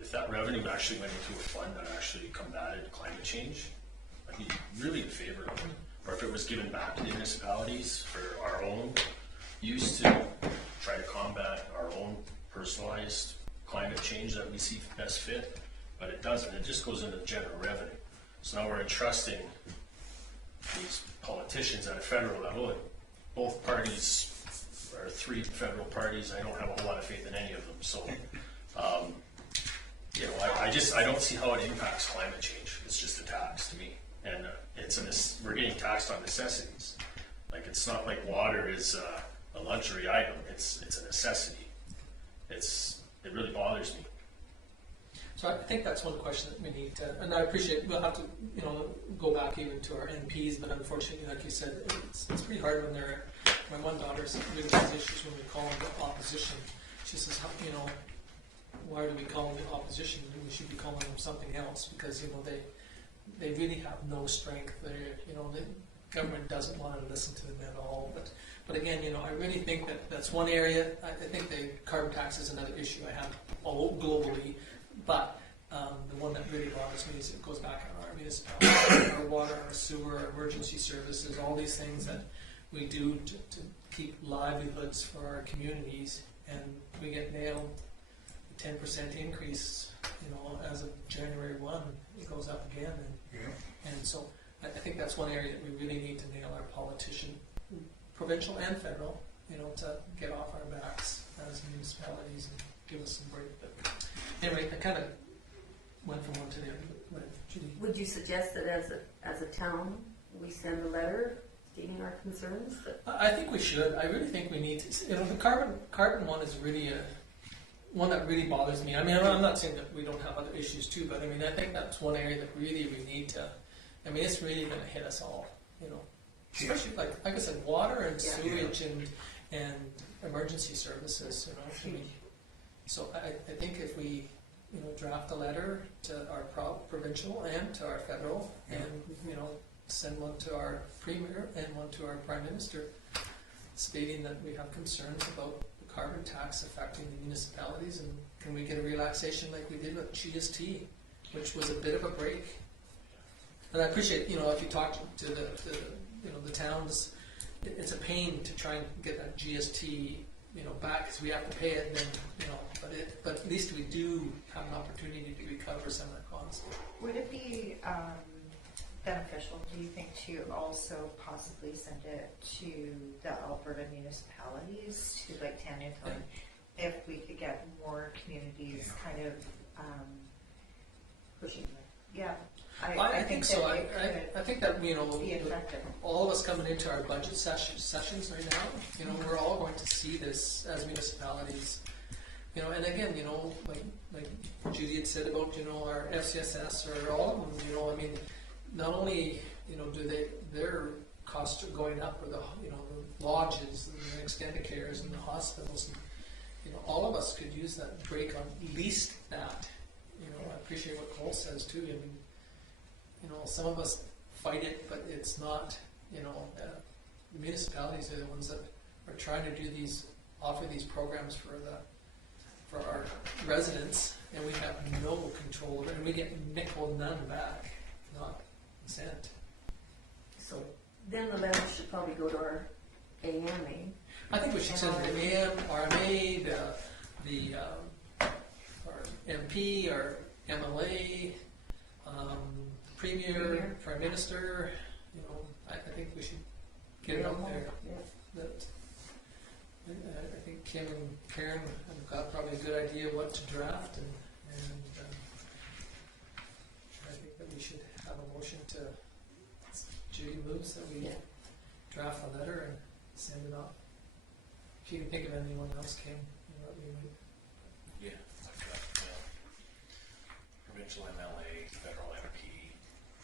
If that revenue actually went into a fund that actually combated climate change, I'd be really in favor of it. Or if it was given back to the municipalities for our own use to try to combat our own personalized climate change that we see best fit, but it doesn't. It just goes into general revenue. So now we're entrusting these politicians at a federal level, and both parties are three federal parties. I don't have a whole lot of faith in any of them. So, I don't see how it impacts climate change. It's just a tax to me, and we're getting taxed on necessities. Like, it's not like water is a luxury item. It's a necessity. It really bothers me. So I think that's one question that we need to, and I appreciate, we'll have to, go back even to our MPs, but unfortunately, like you said, it's pretty hard when my one daughter's really has issues when we call them the opposition. She says, why do we call them the opposition? We should be calling them something else, because, they really have no strength. The government doesn't want to listen to them at all. But again, I really think that's one area. I think the carbon tax is another issue I have all globally. But the one that really bothers me is it goes back on our municipalities, our water, our sewer, our emergency services, all these things that we do to keep livelihoods for our communities, and we get nailed. 10% increase, as of January 1, it goes up again, and so I think that's one area that we really need to nail our politician, provincial and federal, to get off our backs as municipalities and give us some break. But anyway, I kind of went from one to the other. Judy. Would you suggest that as a town we send a letter stating our concerns? I think we should. I really think we need to. The carbon one is really one that really bothers me. I mean, I'm not saying that we don't have other issues too, but I mean, I think that's one area that really we need to I mean, it's really gonna hit us all, you know. Especially like I said, water and Yeah. sewage and emergency services, you know. I mean, so I think if we, you know, draft a letter to our provincial and to our federal, and, you know, send one to our premier and one to our prime minister, stating that we have concerns about the carbon tax affecting the municipalities, and can we get a relaxation like we did with GST, which was a bit of a break. And I appreciate, you know, if you talk to the you know, the towns, it's a pain to try and get that GST, you know, back, because we have to pay it, and then, you know, but at least we do have an opportunity to recover some of that cost. Would it be beneficial, do you think, to also possibly send it to the Alberta municipalities, to like Tanya, if we could get more communities kind of pushing it? Yeah. I think so. I think that, you know, be effective. all of us coming into our budget sessions right now, you know, we're all going to see this as municipalities, you know, and again, you know, like Judy had said about, you know, our FCSS or all of them, you know, I mean, not only, you know, do their costs are going up, or the, you know, the lodges and the extended cares and the hospitals, and, you know, all of us could use that break on at least that. You know, I appreciate what Cole says too. I mean, you know, some of us fight it, but it's not, you know, the municipalities are the ones that are trying to do offer these programs for our residents, and we have no control over it, and we get nickel none back, not a cent. So then the letter should probably go to our AMA. I think we should send the AM, RMA, our MP, our MLA, Premier, Prime Minister. You know, I think we should get it out there. Yeah. That I think Kim and Karen have got probably a good idea what to draft, and I think that we should have a motion to. Judy moves that we draft a letter and send it off. If you can think of anyone else, Kim, you know, we would. Yeah, I've got provincial MLA, federal MP,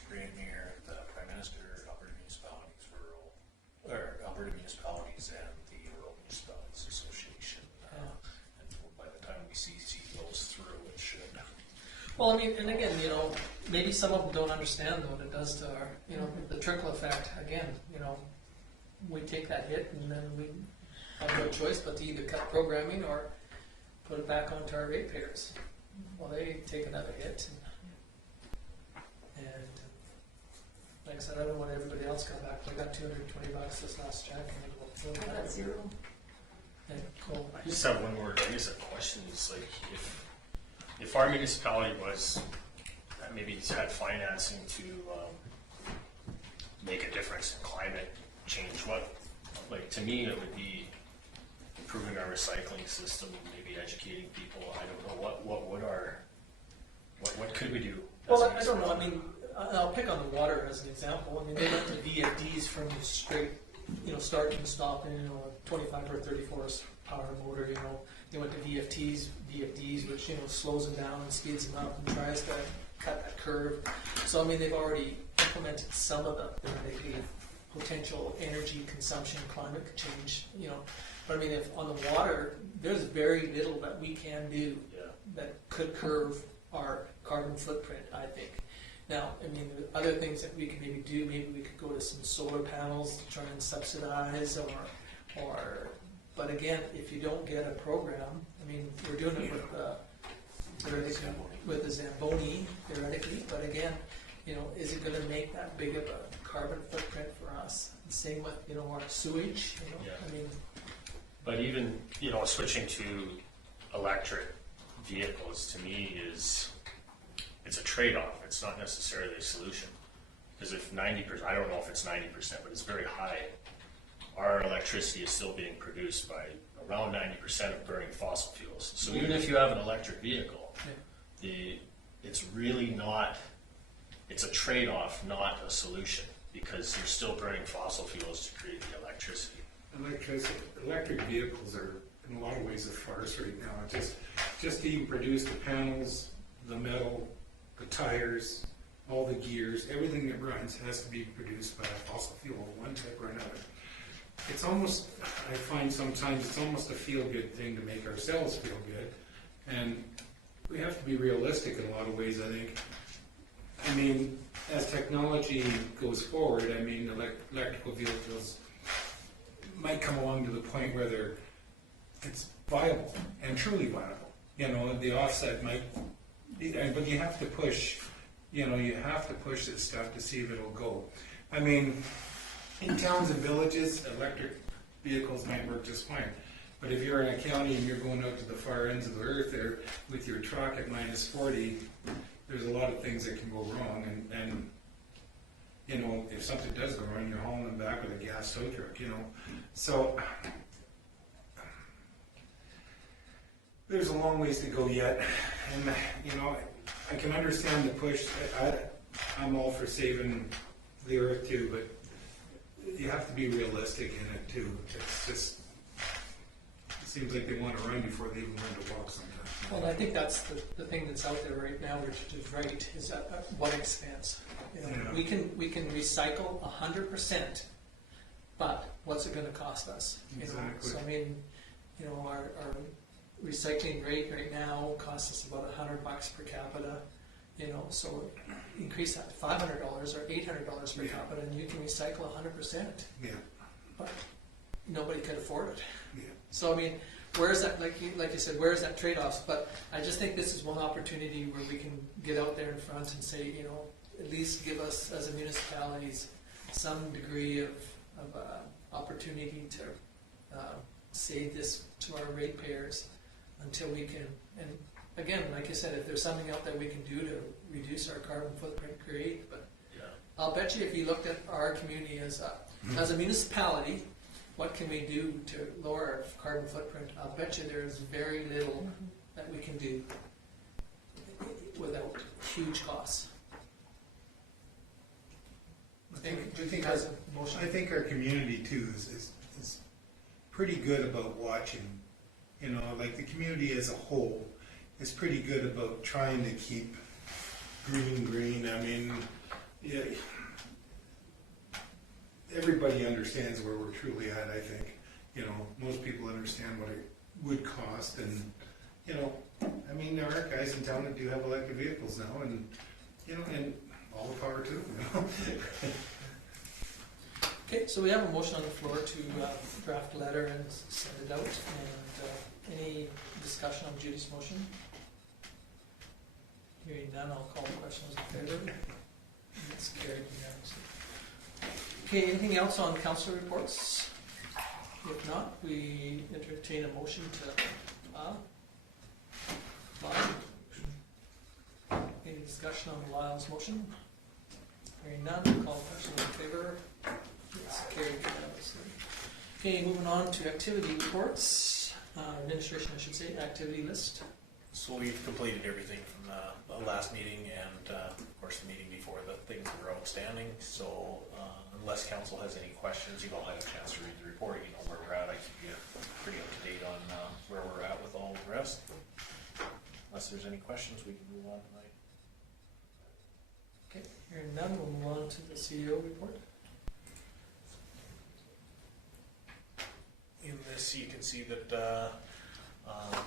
Premier, the Prime Minister, Alberta Municipalities, Alberta Municipalities, and the Rural Municipalities Association. And by the time we see those through, it should. Well, I mean, and again, you know, maybe some of them don't understand what it does to our, you know, the trickle effect. Again, you know, we take that hit, and then we have no choice but to either cut programming or put it back onto our ratepayers. Well, they take another hit, and like I said, I don't know what everybody else got back. They got $220 this last check, and I got zero. And cool. I just have one more, I guess, a question is like, if our municipality was, maybe had financing to make a difference in climate change, like to me it would be improving our recycling system, maybe educating people. I don't know, what could we do? Well, I don't know. I mean, I'll pick on the water as an example. I mean, they went to VFDs from straight, you know, start and stop in, you know, a 25 or 30 horsepower motor, you know. They went to VFDs, which, you know, slows them down and speeds them up and tries to cut that curve. So, I mean, they've already implemented some of the potential energy consumption, climate change, you know. But I mean, if on the water, there's very little that we can do that could curb our carbon footprint, I think. Now, I mean, the other things that we could maybe do, maybe we could go to some solar panels to try and subsidize, but again, if you don't get a program, I mean, we're doing it with the Zamboni, theoretically, but again, you know, is it going to make that big of a carbon footprint for us? Same with, you know, our sewage, you know, I mean. But even, you know, switching to electric vehicles to me it's a trade-off. It's not necessarily a solution. Because if 90%, I don't know if it's 90%, but it's very high. Our electricity is still being produced by around 90% of burning fossil fuels. So even if you have an electric vehicle, it's really not, it's a trade-off, not a solution, because you're still burning fossil fuels to create the electricity. Electric vehicles are in a lot of ways a farce right now. Just to even produce the panels, the metal, the tires, all the gears, everything that runs has to be produced by a fossil fuel of one type or another. It's almost, I find sometimes it's almost a feel-good thing to make ourselves feel good. And we have to be realistic in a lot of ways, I think. I mean, as technology goes forward, I mean, electrical vehicles might come along to the point where it's viable and truly viable. You know, the offset might, but you have to push, you know, you have to push this stuff to see if it'll go. I mean, in towns and villages, electric vehicles might work just fine. But if you're in a county and you're going out to the far ends of the earth there with your truck at minus 40, there's a lot of things that can go wrong. And you know, if something does go wrong, you're hauling them back with a gas tow truck, you know. So there's a long ways to go yet. And, you know, I can understand the push. I'm all for saving the earth too, but you have to be realistic in it too. It's just, it seems like they want to run before they even learn to walk sometimes. Well, I think that's the thing that's out there right now, which is right, is at what expense? You know, Yeah. we can recycle 100%, but what's it going to cost us? You know? Exactly. So I mean, you know, our recycling rate right now costs us about $100 per capita. You know, so increase that to $500 or $800 per Yeah. capita, and you can recycle 100%. Yeah, But nobody could afford it. yeah. So I mean, where is that, like you said, where is that trade-offs? But I just think this is one opportunity where we can get out there in front and say, you know, at least give us as a municipalities some degree of opportunity to save this to our ratepayers until we can. And again, like I said, if there's something out there we can do to reduce our carbon footprint, great. But Yeah. I'll bet you if you looked at our community as a municipality, what can we do to lower our carbon footprint? I'll bet you there's very little that we can do without huge costs. I think our community too is pretty good about watching. You know, like the community as a whole is pretty good about trying to keep green. I mean, yeah, everybody understands where we're truly at, I think. You know, most people understand what it would cost, and, you know, I mean, there are guys in town that do have electric vehicles now, and, you know, and all the power to them, you know. Okay, so we have a motion on the floor to draft a letter and send it out. And any discussion on Judy's motion? Hearing none, I'll call the question as a favor. It's carried unanimously. Okay, anything else on councillor reports? If not, we entertain a motion to Lyle. Any discussion on Lyle's motion? Hearing none, I'll call the question in favor. It's carried unanimously. Okay, moving on to activity reports. Administration, I should say, activity list. So we've completed everything from the last meeting and, of course, the meeting before, the things that were outstanding. So unless council has any questions, you've all had a chance to read the report. You know where we're at. I keep you pretty up to date on where we're at with all the rest. Unless there's any questions, we can move on tonight. Okay, hearing none, we'll move on to the CEO report. In this, you can see that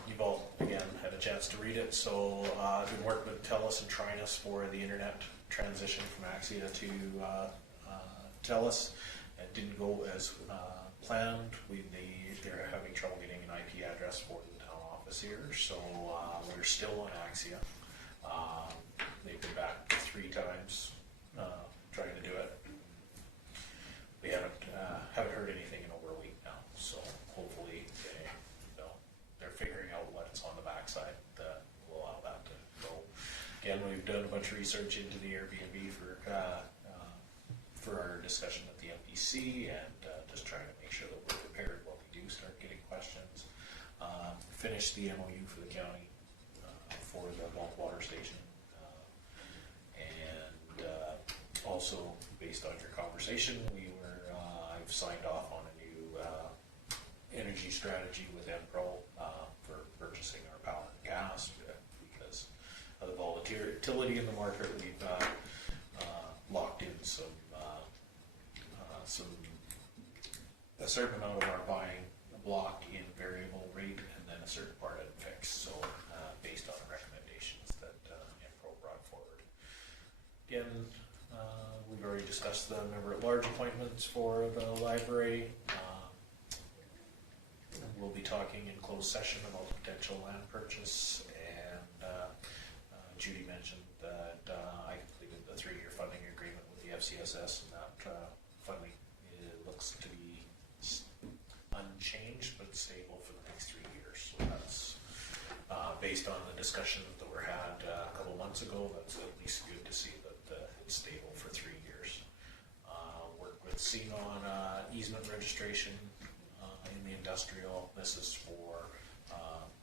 you've all, again, had a chance to read it. So I've been working with TELUS and Trinus for the internet transition from Axia to TELUS. It didn't go as planned. They're having trouble getting an IP address for the town office here, so we're still on Axia. They've been back 3 times trying to do it. We haven't heard anything in over a week now, so hopefully they're figuring out what's on the backside that will allow that to go. Again, we've done a bunch of research into the Airbnb for our discussion at the MPC, and just trying to make sure that we're prepared when we do start getting questions. Finished the MOU for the county for the bulk water station, and also based on your conversation, I've signed off on a new energy strategy with Enpro for purchasing our power and gas because of the volatility in the market. We've a certain amount of our buying block in variable rate and then a certain part in fixed, so based on the recommendations that Impro brought forward. Again, we've already discussed the member at large appointments for the library. We'll be talking in closed session about potential land purchase, and Judy mentioned that I completed the 3-year funding agreement with the FCSS, and that funding looks to be unchanged but stable for the next 3 years. So that's based on the discussions that were had a couple months ago. That's at least good to see that it's stable for 3 years. Work with Scene on easement registration in the industrial. This is for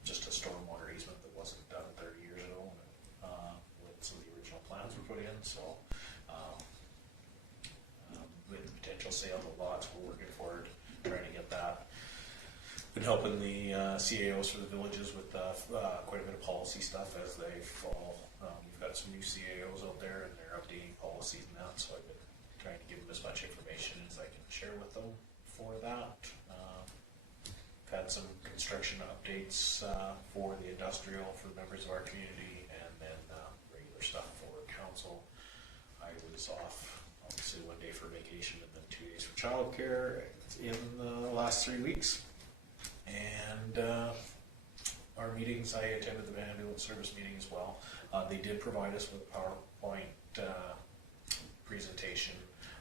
just a stormwater easement that wasn't done 30 years ago when some of the original plans were put in. So with the potential sale of lots, we're working forward, trying to get that. Been helping the CAOs for the villages with quite a bit of policy stuff as they fall. We've got some new CAOs out there and they're updating policies and that, so I've been trying to give them as much information as I can share with them for that. Had some construction updates for the industrial for the members of our community, and then regular stuff for council. I was off, obviously, 1 day for vacation and then 2 days for childcare in the last 3 weeks. And our meetings, I attended the ambulance service meeting as well. They did provide us with a PowerPoint presentation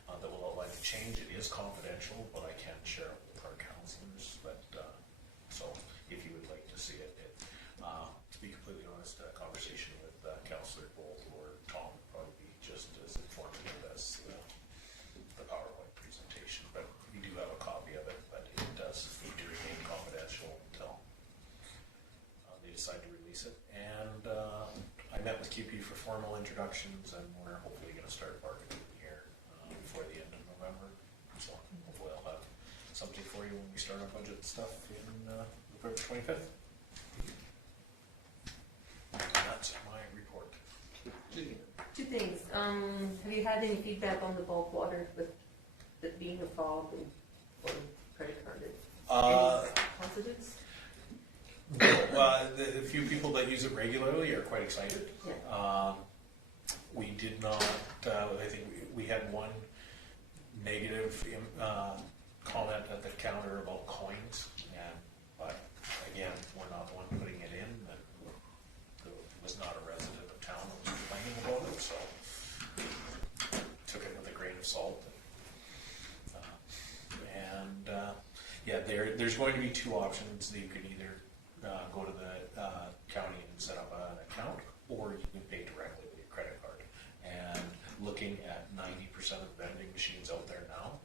that will outline the change. It is confidential, but I can share it with our councillors. So if you would like to see it, to be completely honest, a conversation with Councillor Bolt or Tom would probably be just as informative as the PowerPoint presentation. But we do have a copy of it, but it does need to remain confidential until they decide to release it. And I met with QP for formal introductions, and we're hopefully going to start bargaining here before the end of November. So hopefully I'll have something for you when we start our budget stuff in November 25th. And that's my report. Two things. Have you had any feedback on the bulk water with it being a fob and or credit carded? Any positives? The few people that use it regularly are quite excited. Yeah. We did not, I think we had one negative comment at the counter about coins, but again, we're not the one putting it in, and it was not a resident of town that was complaining about it, so took it with a grain of salt. Yeah, there's going to be 2 options. You can either go to the county and set up an account, or you can pay directly with your credit card. And looking at 90% of the vending machines out there now,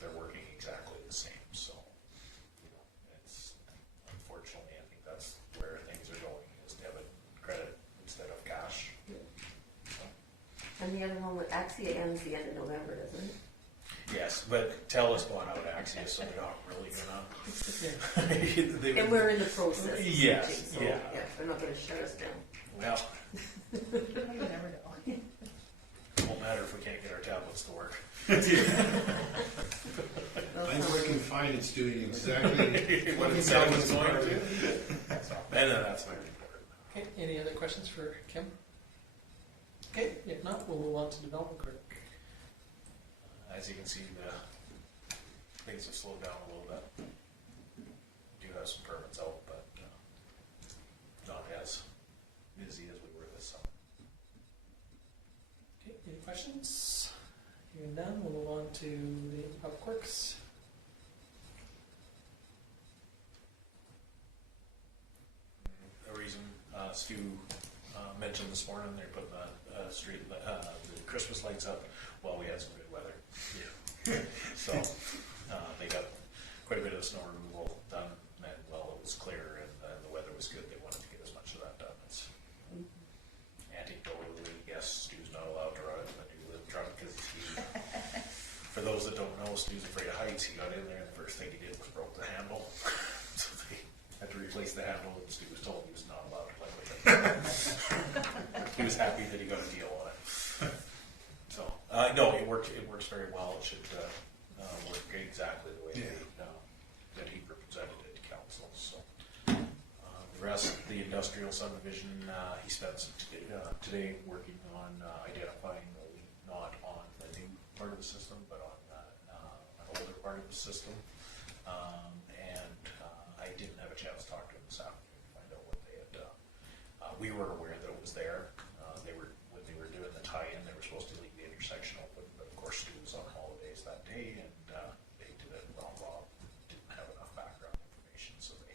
they're working exactly the same. So, it's unfortunately, I think that's where things are going, is debit, credit instead of cash. So. And the other one with Axia ends the end of November, doesn't it? Yes, but TELUS bought out Axios, so they're not really gonna. And we're in the process. Yes, switching, so, yeah. They're not going to shut us down. Well, You never know. it won't matter if we can't get our tablets to work. Mine's working fine, it's doing exactly What it said it was going to. And then that's my report. Okay, any other questions for Kim? Okay, if not, we'll move on to development clerk. As you can see, things have slowed down a little bit. We do have some permits out, but not as busy as we were this summer. Okay, any questions? Hearing none, we'll move on to the public works. The reason Stu mentioned this morning, they're putting the Christmas lights up while we had some good weather. Yeah. So they got quite a bit of snow removal done, and while it was clear and the weather was good, they wanted to get as much of that done. It's anecdotally, yes, Stu's not allowed to ride in a new lift truck because for those that don't know, Stu's afraid of heights. He got in there and the first thing he did was broke the handle. So they had to replace the handle, and Stu was told he was not allowed to play with it. He was happy that he got a deal on it. So no, it works very well. It should work exactly the way we West, the industrial subdivision, he spent some today working on identifying the leak, not on the new part of the system, but on an older part of the system. And I didn't have a chance to talk to him this afternoon to find out what they had done. We were aware that it was there. When they were doing the tie-in, they were supposed to leave the intersection open, but of course Stu was on holidays that day, and they did it wrong. Rob didn't have enough background information, so they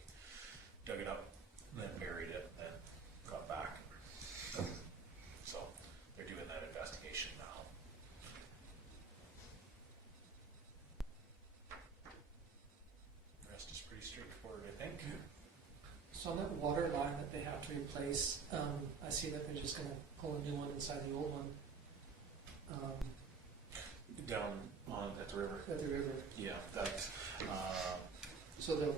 dug it up, and then buried it, and then got back. So they're doing that investigation now. The rest is pretty straightforward, I think. So on that water line that they have to replace, I see that they're just gonna pull a new one inside the old one. Down on at the river. At the river. Yeah, that. So they'll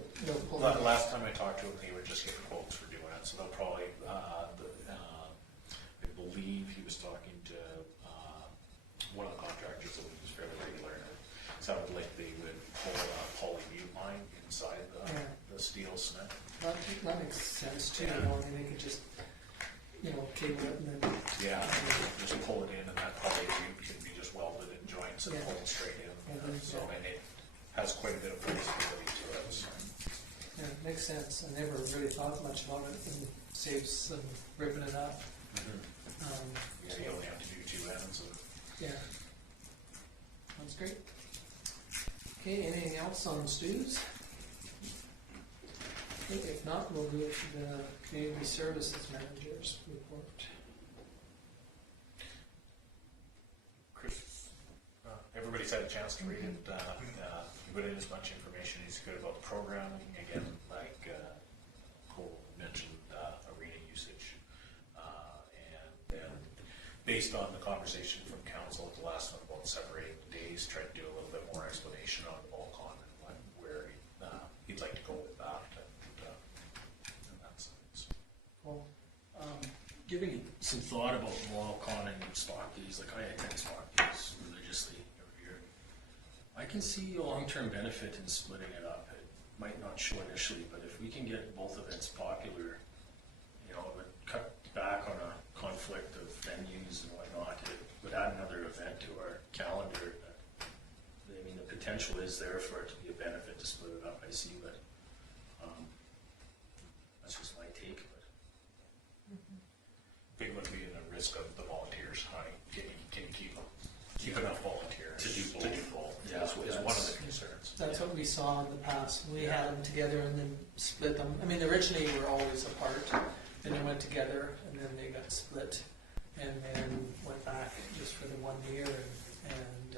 pull. Last time I talked to him, they were just getting quotes for doing it, so they'll probably. I believe he was talking to one of the contractors that we use fairly regular. And it sounded like they would pull a polybute line inside the steel cement. That makes sense too. Yeah. You know, I mean, they could just, cable it and then. Yeah, just pull it in, and that polybute can be just welded in joints and Yeah. pulled straight in. Mhm. So and it has quite a bit of flexibility to it. So. Yeah, it makes sense. I never really thought much about it, and saves some ripping it up. Yeah, you only have to do two ends. Yeah. That's great. Okay, anything else on Stu's? Okay, if not, we'll move to the Community Services Manager's report. Chris, everybody's had a chance to read it. He put in as much information as he could about the programming. Again, like Cole mentioned, arena usage. And then based on the conversation from council at the last one about separating the days, tried to do a little bit more explanation on Vulcan and where he'd like to go with that. And that's it. Well, giving it some thought about Vulcan and stock days, like I attend stock days religiously every year. I can see a long-term benefit in splitting it up. It might not show initially, but if we can get both events popular, it would cut back on a conflict of venues and whatnot. It would add another event to our calendar. I mean, the potential is there for it to be a benefit to split it up, I see, but that's just my take. But Big one being the risk of the volunteers. Can you keep enough volunteers To do both. Yeah, is one of the concerns. That's what we saw in the past. We had them together and then split them. I mean, originally we were always apart, and they went together, and then they got split, and then went back just for the 1 year. And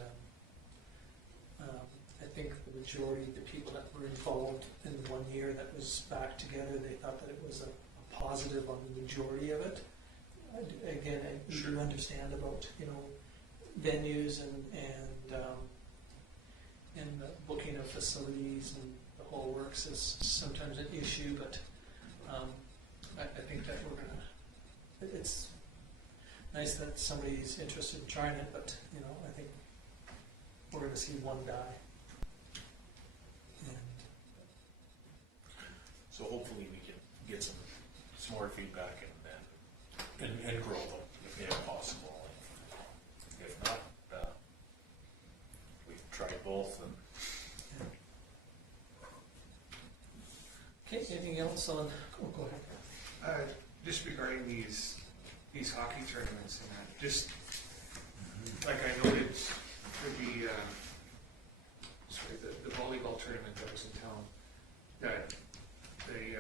I think the majority of the people that were involved in the 1 year that was back together, they thought that it was a positive on the majority of it. Again, I do understand about venues and the booking of facilities and the whole works is sometimes an issue, but I think that it's nice that somebody's interested in trying it, but I think we're going to see one die. So hopefully we can get some more feedback and grow them if possible. If not, we've tried both. Okay, anything else on? Oh, go ahead. Just regarding these hockey tournaments and that, just like I noted for the volleyball tournament that was in town, that the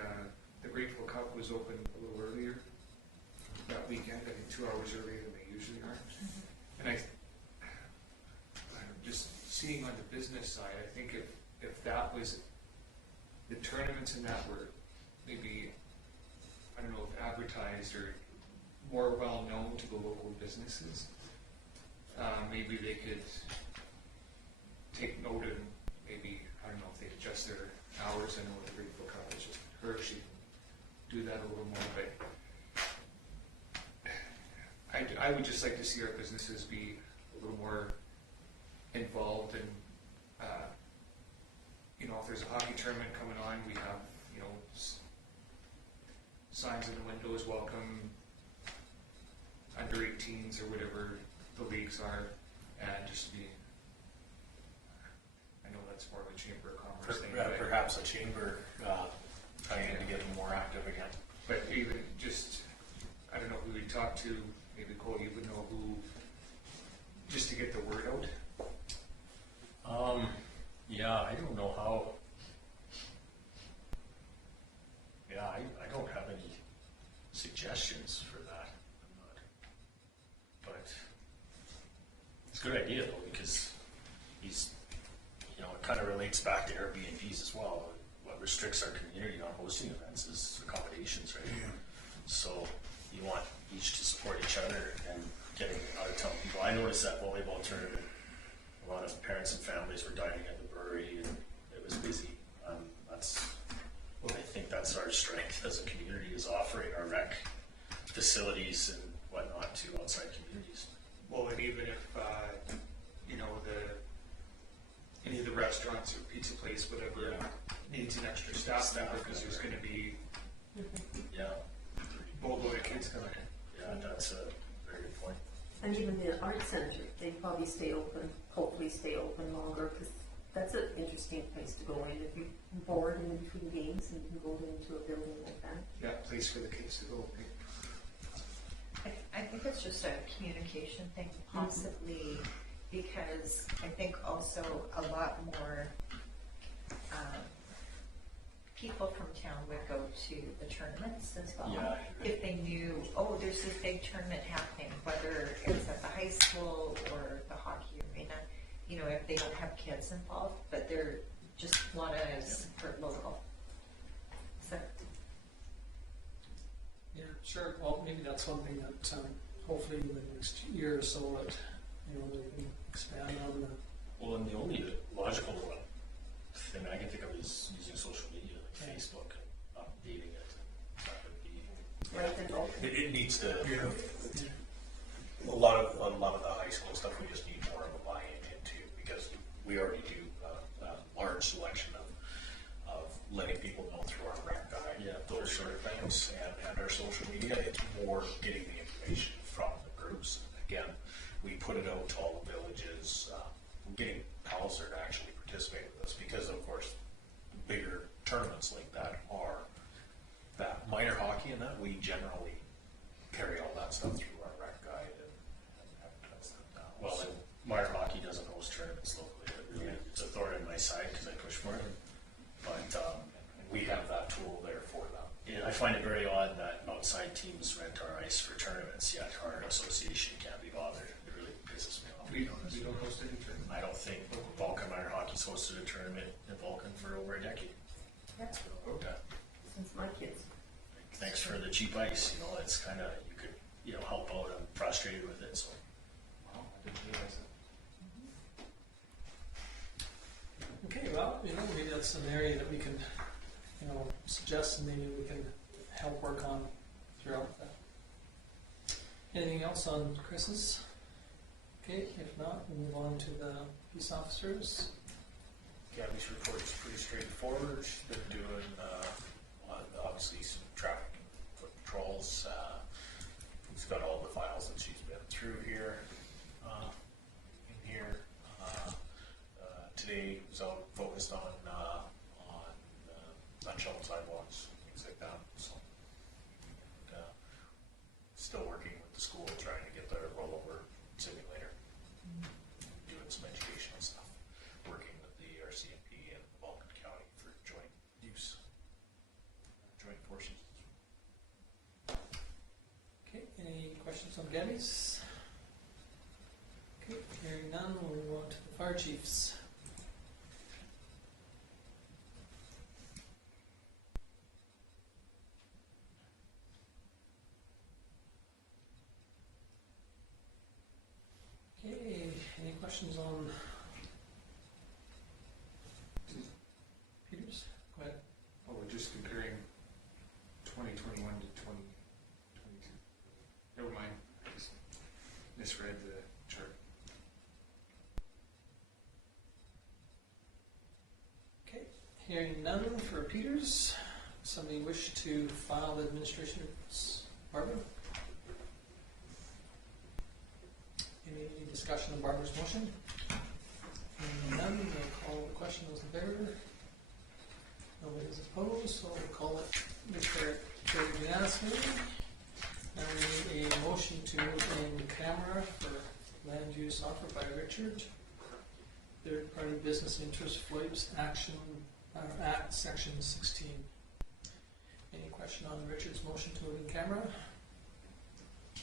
Grateful Cup was open a little earlier that weekend, I think 2 hours earlier than they usually are. And I'm just seeing on the business side, I think if that was the tournaments in that were maybe, I don't know if advertised or more well known to the local businesses, maybe they could take note and maybe, I don't know if they adjust their hours. I know the Grateful Cup is just Hershey can do that a little more, but I would just like to see our businesses be a little more involved in, if there's a hockey tournament coming on, we have, signs in the windows, welcome under 18s or whatever the leagues are, and just be, I know that's more of a Chamber of Commerce thing, but, Perhaps a chamber trying to get them more active again. but even just, I don't know who we talk to, maybe Cole, you would know who, just to get the word out. Yeah, I don't know how. Yeah, I don't have any suggestions for that. I'm not. But it's a good idea though, because he's, you know, it kind of relates back to Airbnbs as well. What restricts our community on hosting events is accommodations, right? Yeah. So you want each to support each other and getting out of town people. I noticed that volleyball tournament, a lot of parents and families were dining at the brewery and it was busy. I think that's our strength as a community, is offering our rec facilities and whatnot to outside communities. Well, and even if, you know, any of the restaurants or pizza place, whatever, needs an extra staff member, because there's gonna be Yeah, boatload of kids coming in. yeah, that's a very good point. And even the art center, they probably stay open, hopefully stay open longer, because that's an interesting place to go in if you're bored in between games and you can go into a building like that. Yeah, place for the kids to go. I think it's just a communication thing, possibly, because I think also a lot more people from town would go to the tournaments as well. Yeah. If they knew, oh, there's this big tournament happening, whether it's at the high school or the hockey arena, you know, if they don't have kids involved, but they're just want to support local. So, Yeah, sure. Well, maybe that's one thing that hopefully in the next year or so that, you know, we can expand on the. Well, and the only logical thing I can think of is using social media, like Facebook, and updating it. That would be. Right, and all. It needs to. A lot of the high school stuff we just need more of a buy-in into, because we already do a large selection of letting people know through our rec guide, those sort of things, and our social media. It's more getting the information from the groups. Again, we put it out to all the villages. We're getting Palliser to actually participate with us, because of course bigger tournaments like that are that minor hockey, and that we generally carry all that stuff through our rec guide and advertise that down. Well, and minor hockey doesn't host tournaments locally. It's a thorn in my side because I push for it. But we have that tool there for them. yeah, I find it very odd that outside teams rent our ice for tournaments, yet our association can't be bothered. It really pisses me off. to be honest. We don't host any tournament. I don't think Vulcan Minor Hockey's hosted a tournament in Vulcan for over a decade. Yeah, since my kids. Thanks for the cheap ice. You know, it's kind of, you could, you know, help out. I'm frustrated with it. So Wow, I didn't realize that. Okay, well, you know, maybe that's an area that we can, you know, suggest and maybe we can help work on throughout that. Anything else on Chris's? Okay, if not, we'll move on to the peace officers. Gabby's report is pretty straightforward. She's been doing obviously some traffic and foot patrols. She's got all the files that she's been through here. In here today was all focused on unshoveled sidewalks, things like that. So still working with the school, trying to get their rollover simulator, doing some educational stuff, working with the RCMP and Vulcan County for joint use, joint forces. Okay, any questions on Gabby's? Okay, hearing none, we'll move on to the fire chiefs. Okay, any questions on Peters? Go ahead. Oh, we're just comparing 2021 to 2022. Never mind, I just misread the chart. Okay, hearing none for Peters. Somebody wish to file the administration reports? Barbara? Any discussion on Barbara's motion? Hearing none, we'll call the question. Those in favor? Nobody is opposed, so we'll call it declared unanimously. Now we need a motion to move in camera for land use offered by Richard. Third party business interest FOIPS Act Section 16. Any question on Richard's motion to move in camera?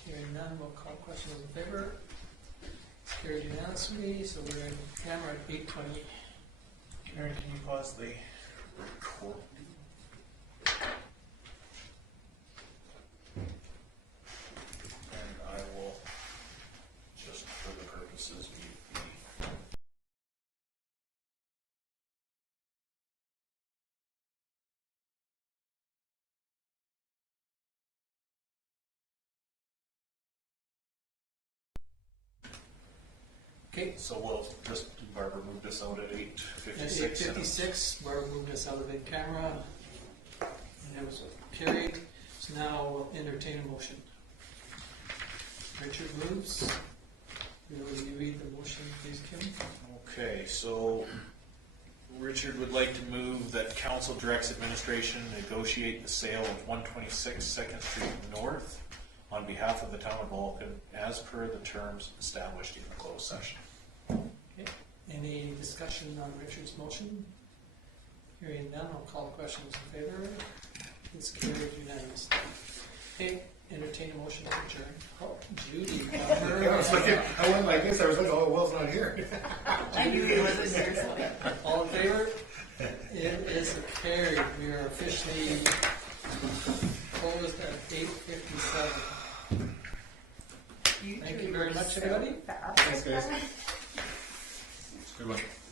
Hearing none, we'll call question. Those in favor? It's carried unanimously, so we're in camera at 8:20. Karen, can you pause the recording? And I will, just for the purposes, mute the Okay, So we'll just, Barbara moved us out at 8:56. at 8:56, Barbara moved us out of in camera. And it was carried. So now we'll entertain a motion. Richard moves. Will you read the motion, please, Kim? Okay, so Richard would like to move that council directs administration negotiate the sale of 126 2nd Street North on behalf of the town of Vulcan as per the terms established in the closed session. Okay. Any discussion on Richard's motion? Hearing none, I'll call the questions in favor. It's carried unanimously. Okay, entertain a motion to adjourn. Oh, Judy. I went like this, I was like, oh, Will's not here. I knew he wasn't there, so. All in favor? It is carried. We are officially closed at 8:57. Thank you very much, everybody. Thanks, guys. Good one.